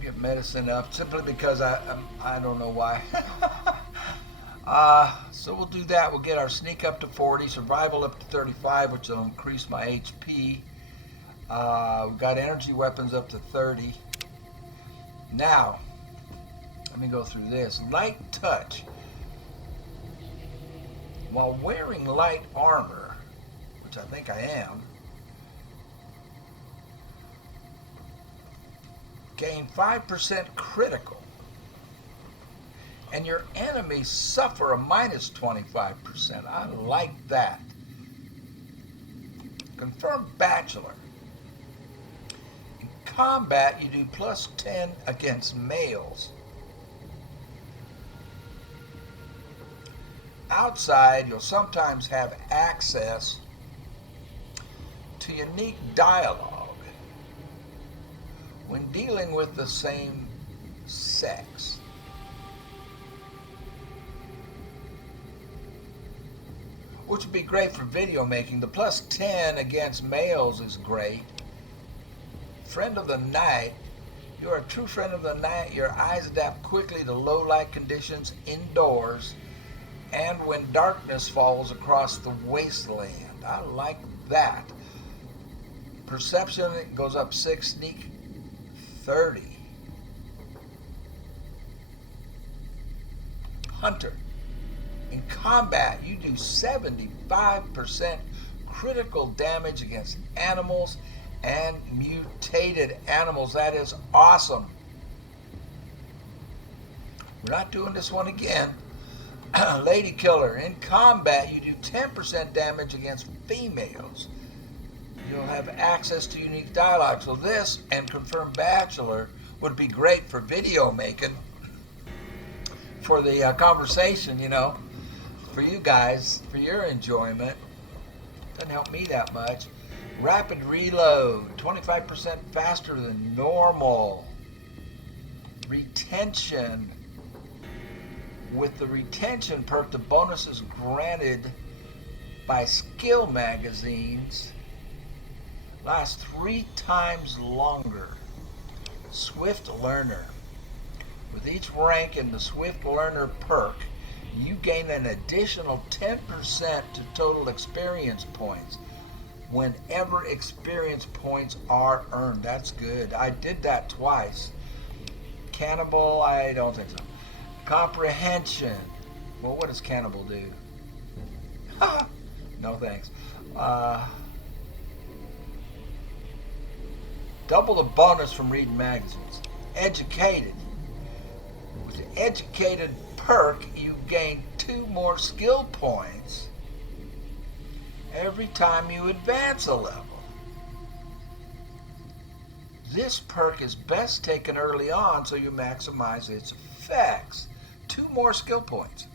Get medicine up simply because I don't know why. So we'll do that. We'll get our sneak up to 40, survival up to 35, which will increase my HP. We've got energy weapons up to 30. Now, let me go through this. Light touch. While wearing light armor, which I think I am, gain 5% critical, and your enemies suffer a minus 25%. I like that. Confirmed bachelor. In combat, you do plus 10 against males. Outside, you'll sometimes have access to unique dialogue when dealing with the same sex. which would be great for video making. The plus 10 against males is great. Friend of the night. You are a true friend of the night. Your eyes adapt quickly to low light conditions indoors and when darkness falls across the wasteland. I like that. Perception goes up 6, sneak 30. Hunter. In combat, you do 75% critical damage against animals and mutated animals. That is awesome. We're not doing this one again. Lady Killer. In combat, you do 10% damage against females. You'll have access to unique dialogue. So this and Confirmed Bachelor would be great for video making, for the conversation, you know, for you guys, for your enjoyment. Doesn't help me that much. Rapid reload, 25% faster than normal. Retention. With the retention perk, the bonuses granted by skill magazines last 3 times longer. Swift Learner. With each rank in the Swift Learner perk, you gain an additional 10% to total experience points whenever experience points are earned. That's good. I did that twice. Cannibal, I don't think so. Comprehension. Well, what does Cannibal do? No thanks. Double the bonus from reading magazines. Educated. With the Educated perk, you gain 2 more skill points every time you advance a level. This perk is best taken early on so you maximize its effects. 2 more skill points.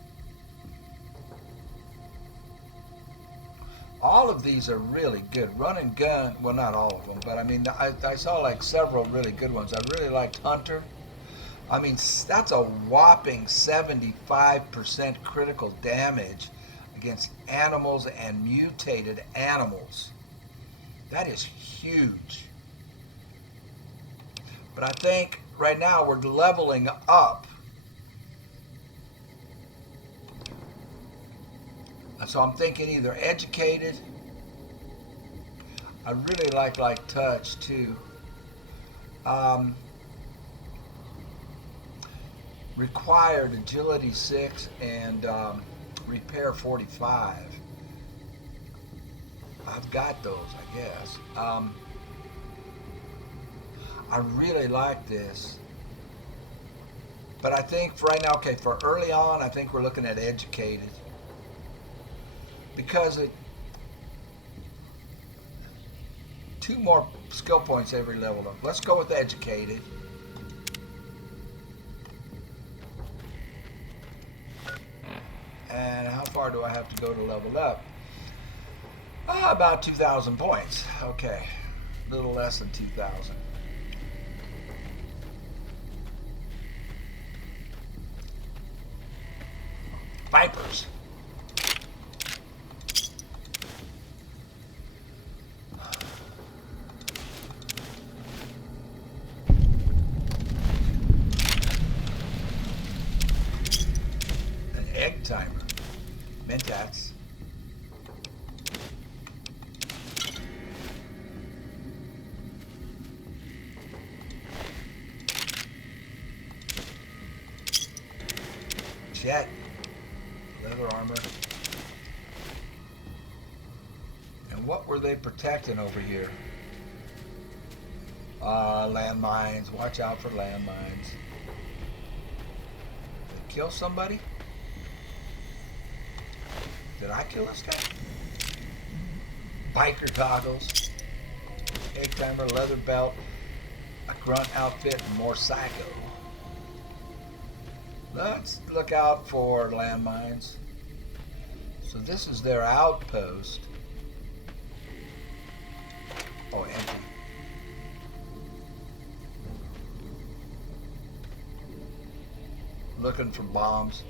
All of these are really good. Run and gun, well, not all of them, but I mean, I saw like several really good ones. I really liked Hunter. I mean, that's a whopping 75% critical damage against animals and mutated animals. That is huge. But I think right now we're leveling up. So I'm thinking either Educated. I really like Touch too. Required Agility 6 and Repair 45. I've got those, I guess. I really like this. But I think for right now, okay, for early on, I think we're looking at Educated. Because it 2 more skill points every level up. Let's go with Educated. And how far do I have to go to level up? About 2,000 points. Okay, a little less than 2,000. Vipers. An egg timer. Mentats. Jet. Leather armor. And what were they protecting over here? Landmines. Watch out for landmines. Did they kill somebody? Did I kill this guy? Biker goggles. Egg timer, leather belt, a grunt outfit, and more psycho. Let's look out for landmines. So this is their outpost. Oh, empty. Looking for bombs.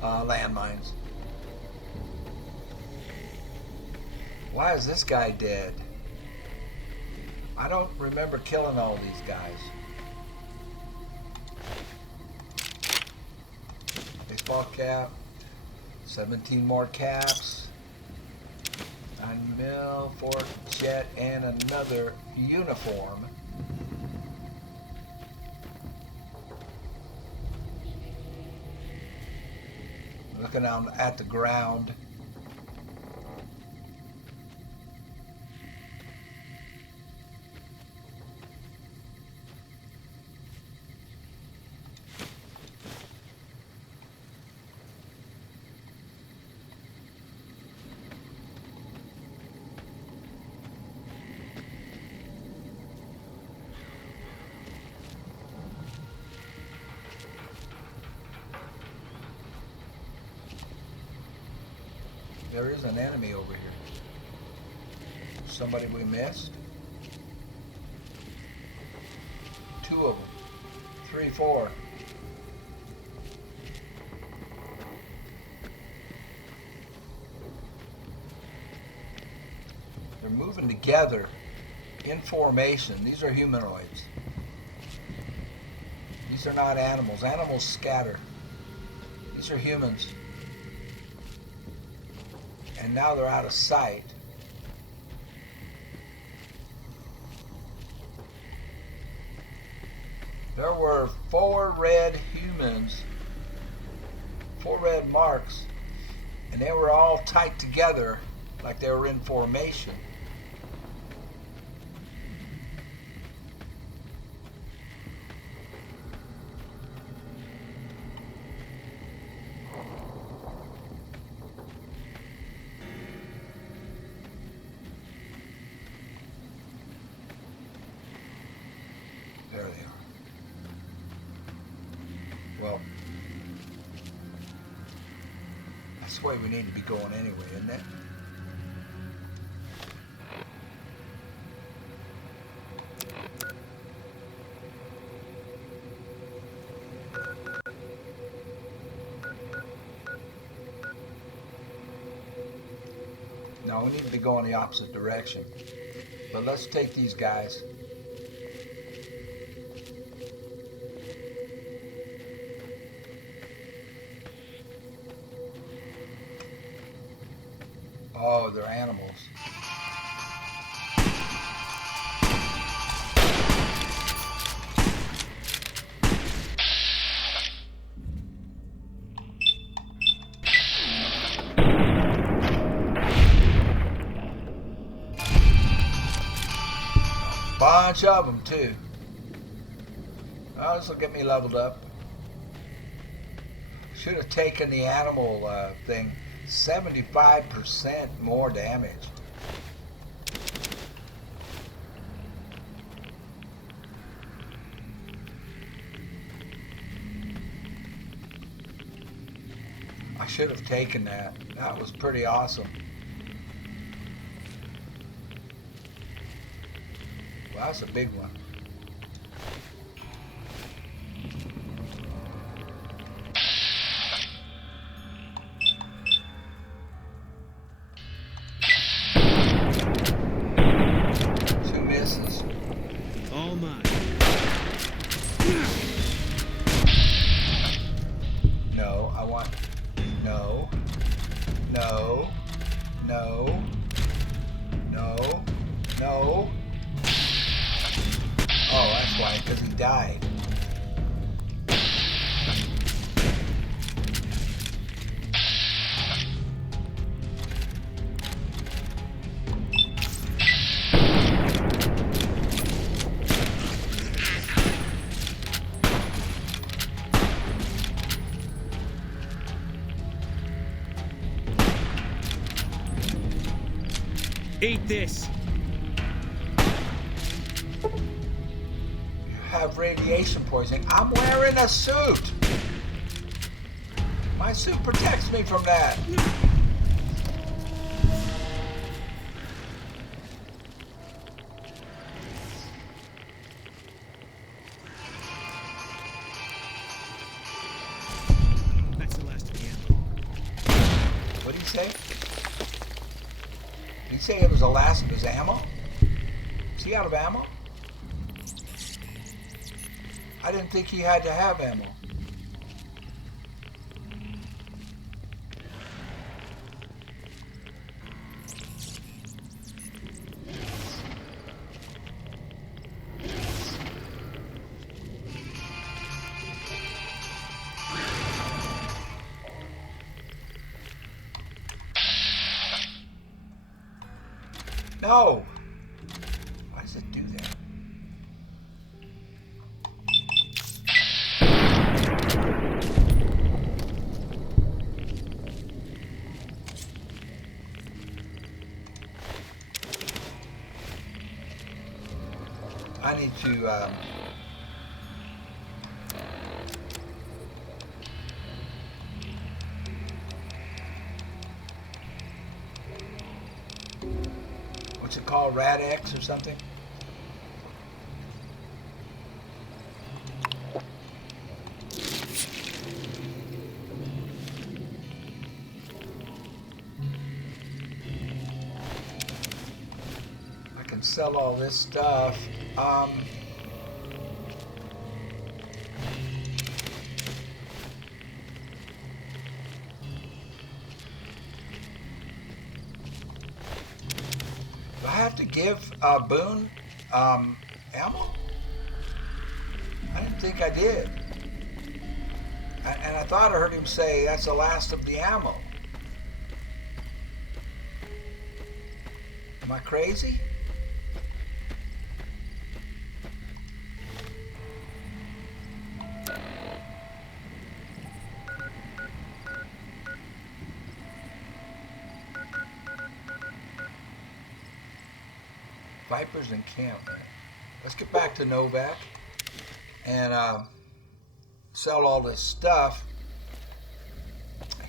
landmines. Why is this guy dead? I don't remember killing all these guys. Baseball cap. 17 more caps. 9mm, 4 jet, and another uniform. Looking down at the ground. There is an enemy over here. Somebody we missed. 2 of them. 3, 4. They're moving together in formation. These are humanoids. These are not animals. Animals scatter. These are humans. And now they're out of sight. There were 4 red humans, 4 red marks, and they were all tight together like they were in formation. There they are. Well, that's the way we need to be going anyway, isn't it? No, we need to be going the opposite direction. But let's take these guys. Oh, they're animals. Bunch of them too. Oh, this will get me leveled up. Should have taken the animal thing. 75% more damage. I should have taken that. That was pretty awesome. Well, that's a big one. All mine. No, I want... No. No. No. No. No. Oh, that's why, because he died. Eat this. You have radiation poisoning. I'm wearing a suit. My suit protects me from that. That's the last of the ammo. What did he say? Did he say it was the last of his ammo? Is he out of ammo? I didn't think he had to have ammo. No! Why does it do that? I need to, what's it called? Rad X or something? I can sell all this stuff. Do I have to give Boone ammo? I didn't think I did. And I thought I heard him say that's the last of the ammo. Am I crazy? Vipers in camp, man. Let's get back to Novak and sell all this stuff.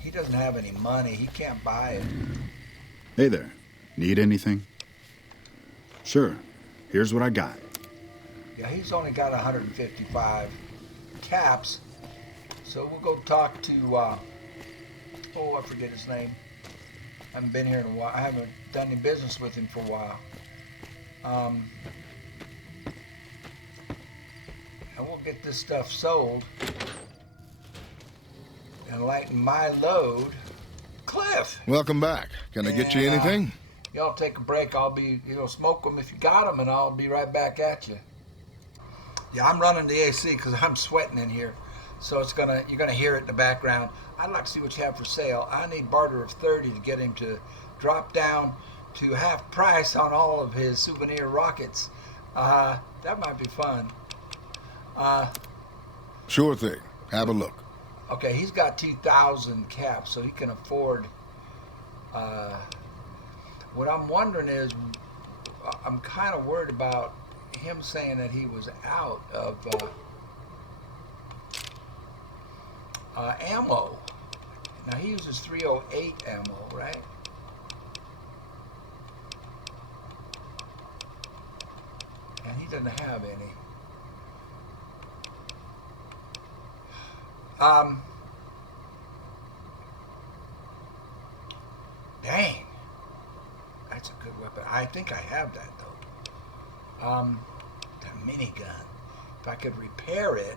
He doesn't have any money. He can't buy it. Hey there. Need anything? Sure. Here's what I got. Yeah, he's only got 155 caps. So we'll go talk to, I forget his name. I haven't been here in a while. I haven't done any business with him for a while. And we'll get this stuff sold and lighten my load. Cliff! Welcome back. Can I get you anything? Y'all take a break. I'll be, smoke them if you got them, and I'll be right back at you. Yeah, I'm running the AC because I'm sweating in here. So you're gonna hear it in the background. I'd like to see what you have for sale. I need barter of 30 to get him to drop down to half price on all of his souvenir rockets. That might be fun. Sure thing. Have a look. Okay, he's got 2,000 caps, so he can afford. What I'm wondering is, I'm kind of worried about him saying that he was out of ammo. Now he uses 308 ammo, right? And he doesn't have any. Dang. That's a good weapon. I think I have that, though. That minigun. If I could repair it,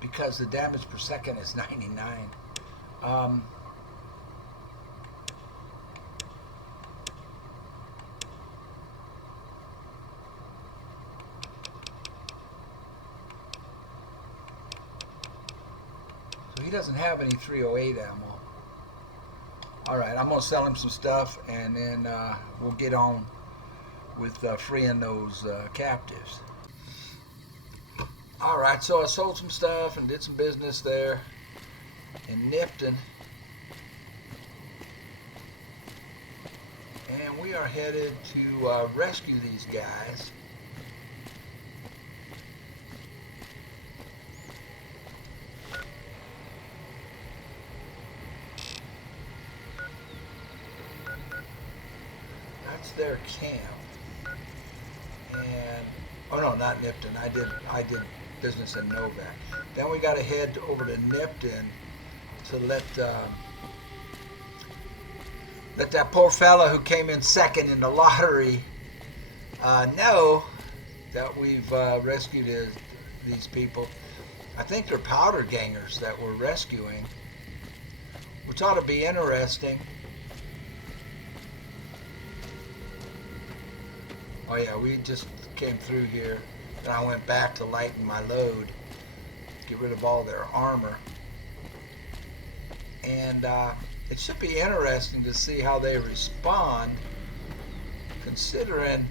because the damage per second is 99. So he doesn't have any 308 ammo. Alright, I'm going to sell him some stuff, and then we'll get on with freeing those captives. Alright, so I sold some stuff and did some business there in Nipton. And we are headed to rescue these guys. That's their camp. And oh no, not Nipton. I did business in Novak. Then we got to head over to Nipton to let let that poor fella who came in second in the lottery know that we've rescued these people. I think they're powder gangers that we're rescuing, which ought to be interesting. Oh yeah, we just came through here, and I went back to lighten my load, get rid of all their armor. And it should be interesting to see how they respond, considering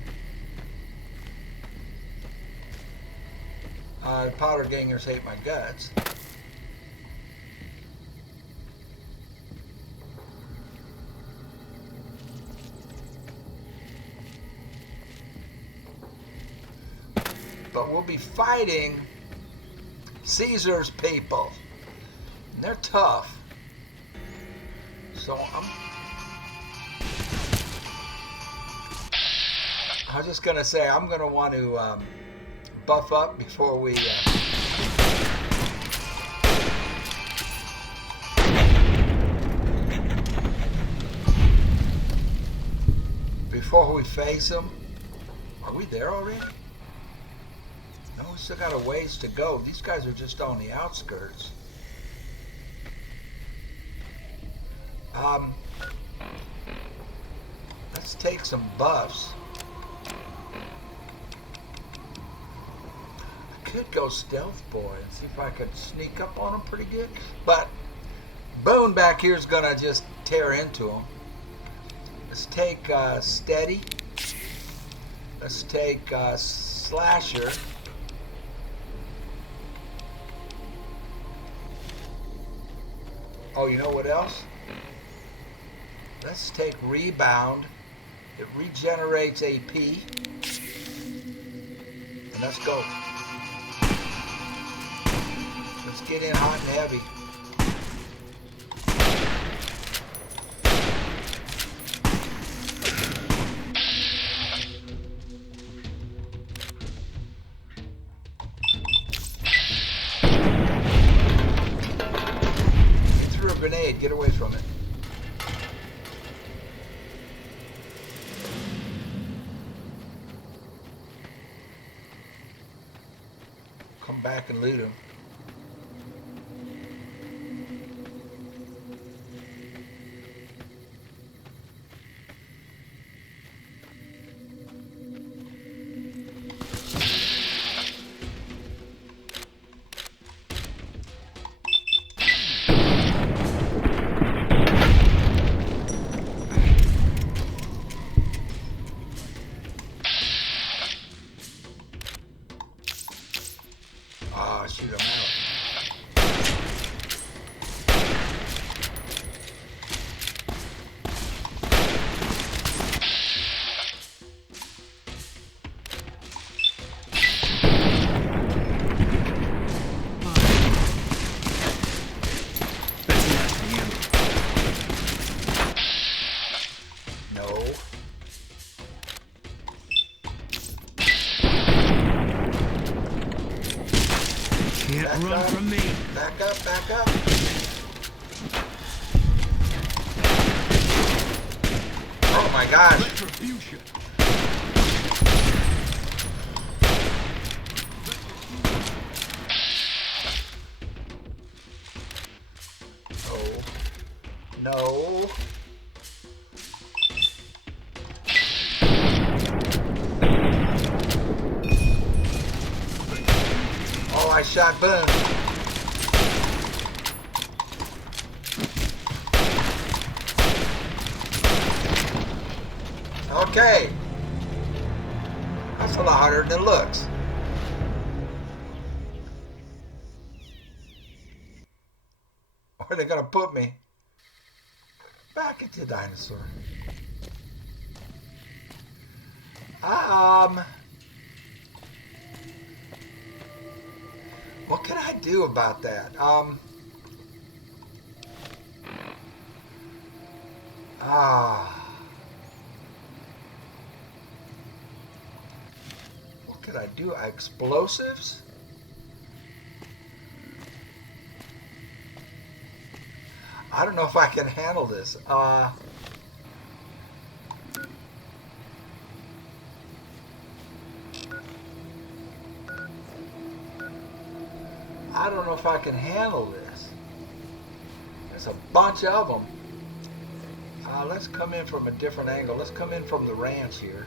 the powder gangers hate my guts. But we'll be fighting Caesar's people. And they're tough. So I was just going to say, I'm going to want to buff up before we... before we face them. Are we there already? No, we still got a ways to go. These guys are just on the outskirts. Let's take some buffs. I could go stealth boy and see if I could sneak up on them pretty good. But Boone back here is going to just tear into them. Let's take steady. Let's take slasher. Oh, you know what else? Let's take rebound. It regenerates AP. And let's go. Let's get in hot and heavy. Grenade, get away from it. Come back and loot him. Shoot him out. No. Can't run from me. Back up, back up. Oh my gosh. Retribution. Oh. No. Oh, I shot Boone. Okay. That's a lot harder than it looks. Where are they gonna put me? Back into dinosaur. What can I do about that? What could I do? Explosives? I don't know if I can handle this. I don't know if I can handle this. There's a bunch of them. Let's come in from a different angle. Let's come in from the ranch here.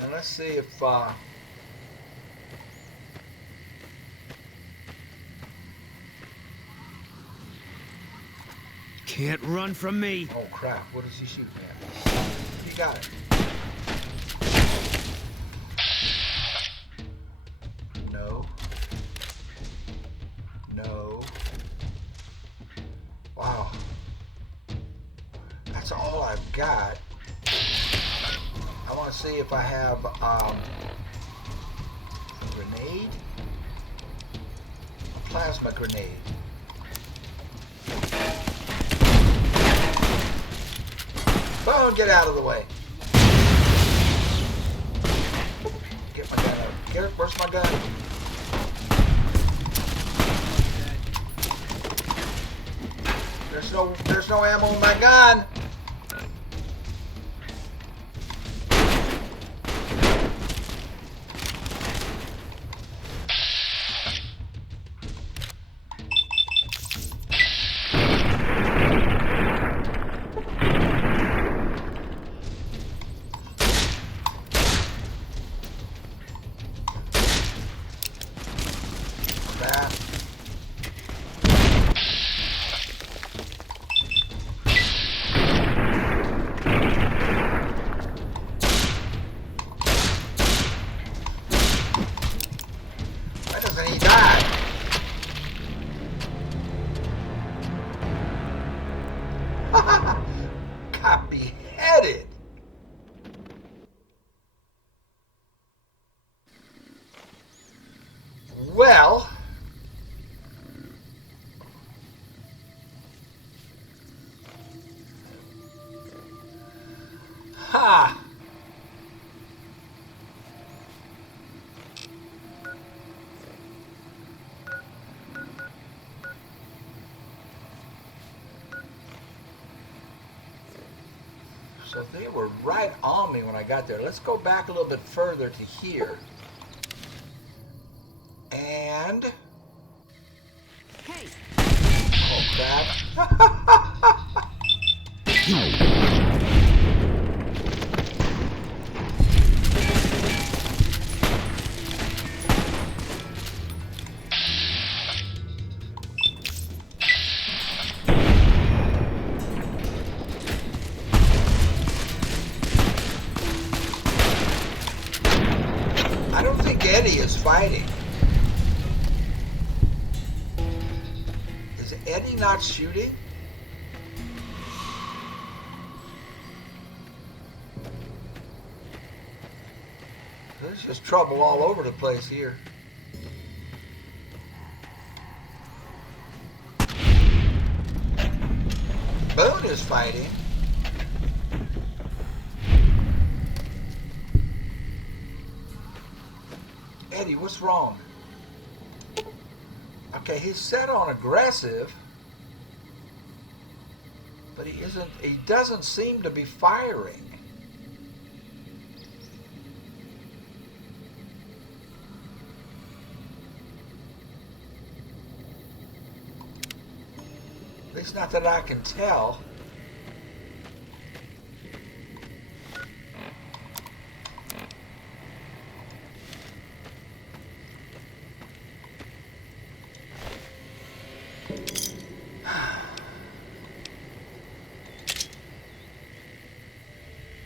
And let's see if Can't run from me. oh crap, what is he shooting at? He got it. No. No. Wow. That's all I've got. I want to see if I have a grenade. A plasma grenade. Boom, get out of the way. Get my gun out. Garrett, where's my gun? There's no ammo in my gun. Got beheaded. Well, ha. So they were right on me when I got there. Let's go back a little bit further to here. And... Hey. Oh, crap. I don't think Eddie is fighting. Is Eddie not shooting? There's just trouble all over the place here. Boone is fighting. Eddie, what's wrong? Okay, he's set on aggressive, but he doesn't seem to be firing. At least not that I can tell.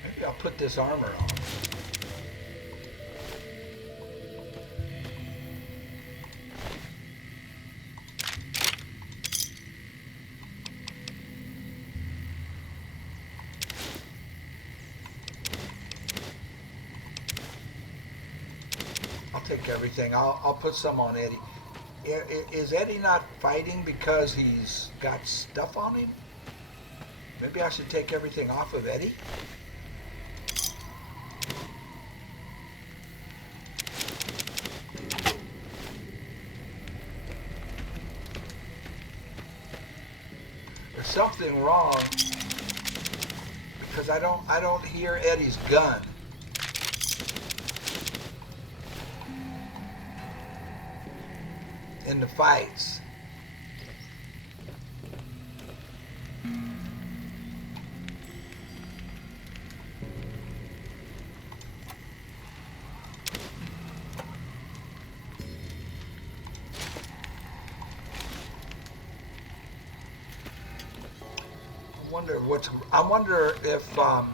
Maybe I'll put this armor on. I'll take everything. I'll put some on Eddie. Is Eddie not fighting because he's got stuff on him? Maybe I should take everything off of Eddie? There's something wrong. because I don't hear Eddie's gun. In the fights. I wonder if I'm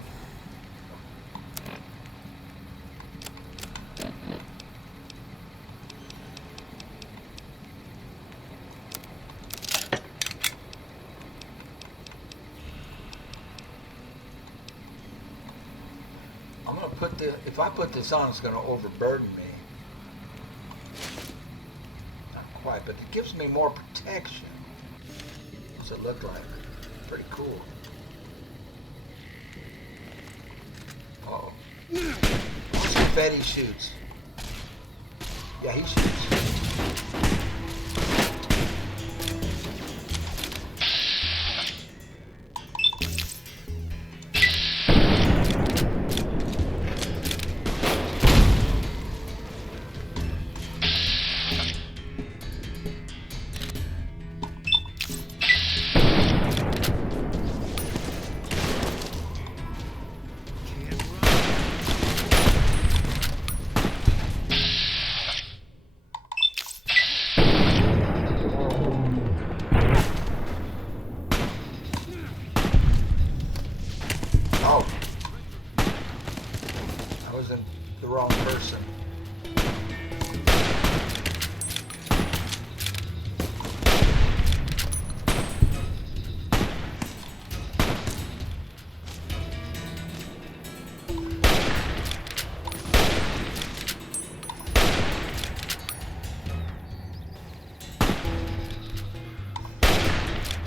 gonna put if I put this on, it's gonna overburden me. Not quite, but it gives me more protection. What's it look like? Pretty cool. Oh. Let's see if Eddie shoots. Yeah, he shoots. The wrong person.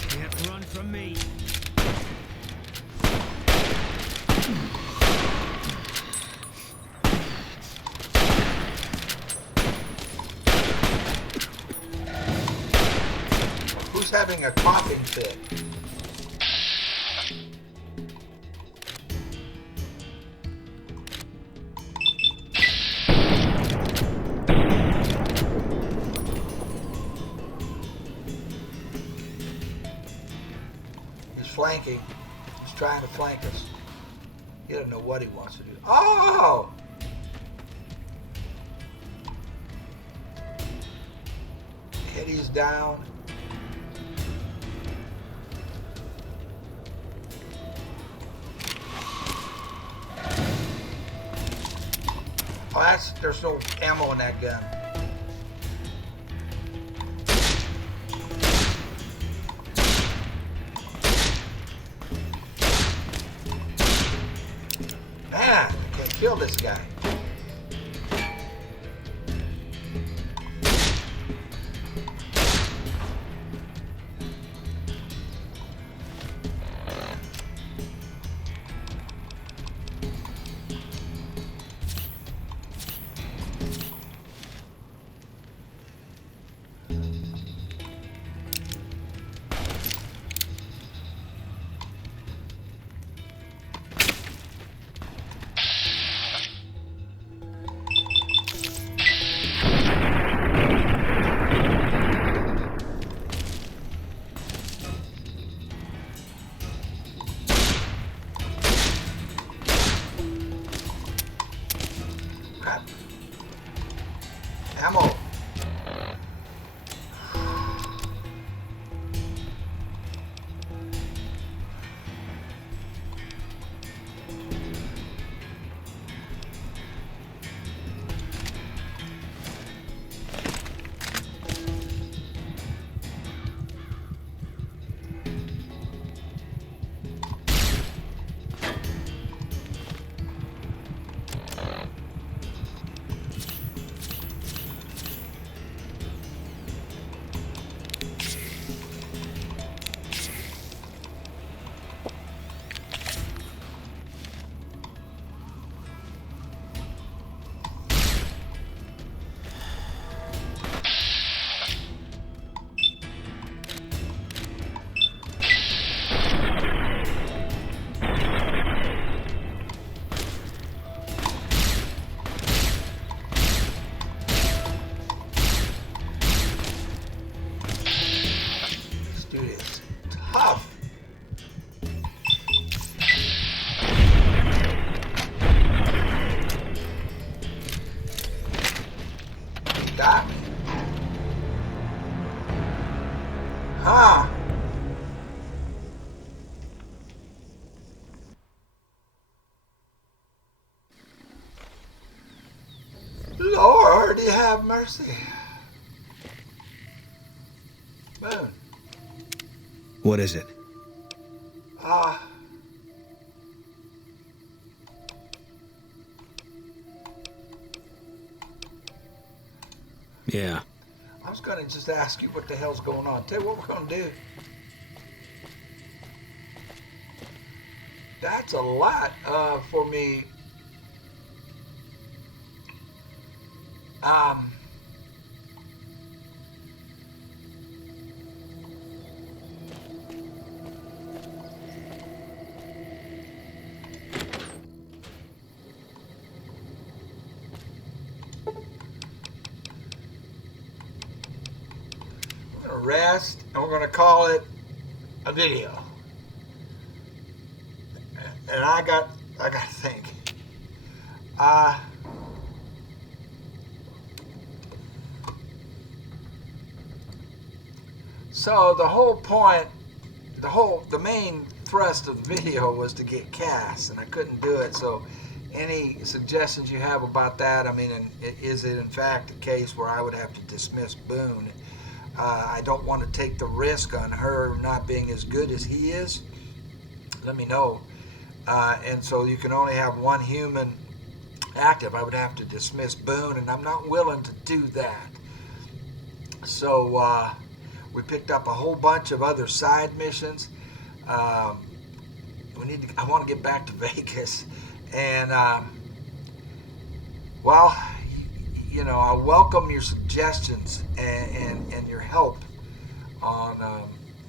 Can't run from me. Having a coughing fit. He's flanking. He's trying to flank us. He doesn't know what he wants to do. Oh! Eddie's down. Oh, there's no ammo in that gun. Man, I can't kill this guy. Ammo. Lord, have mercy. Moon. What is it? Yeah. I was going to just ask you what the hell's going on. Tell you what we're going to do. That's a lot for me. We're going to rest, and we're going to call it a video. And I got to think. So the whole point, the main thrust of the video was to get Cass, and I couldn't do it. So any suggestions you have about that? I mean, is it in fact a case where I would have to dismiss Boone? I don't want to take the risk on her not being as good as he is. Let me know. And so you can only have one human active. I would have to dismiss Boone, and I'm not willing to do that. So we picked up a whole bunch of other side missions. I want to get back to Vegas, and well, I welcome your suggestions and your help on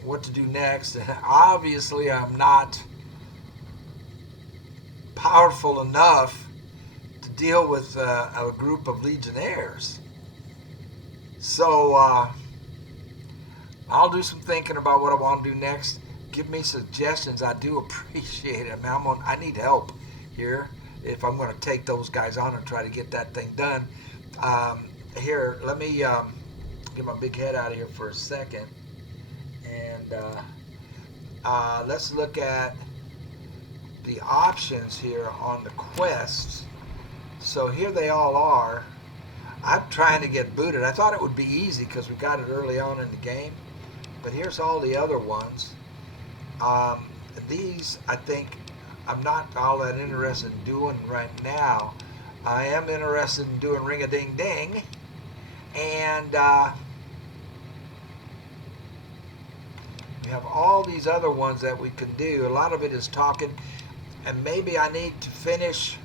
what to do next. And obviously, I'm not powerful enough to deal with a group of Legionnaires. So I'll do some thinking about what I want to do next. Give me suggestions. I do appreciate it. I mean, I need help here if I'm going to take those guys on and try to get that thing done. Here, let me get my big head out of here for a second, and let's look at the options here on the quests. So here they all are. I'm trying to get booted. I thought it would be easy because we got it early on in the game, but here's all the other ones. These, I think, I'm not all that interested in doing right now. I am interested in doing Ring-a-Ding-Ding, and we have all these other ones that we can do. A lot of it is talking, and maybe I need to finish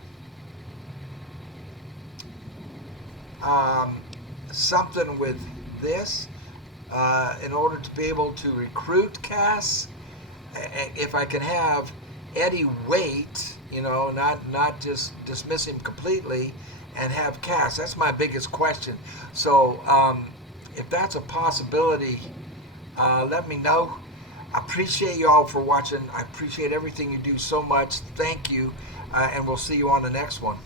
something with this in order to be able to recruit Cass. If I can have Eddie wait, not just dismiss him completely, and have Cass. That's my biggest question. So if that's a possibility, let me know. I appreciate you all for watching. I appreciate everything you do so much. Thank you, and we'll see you on the next one.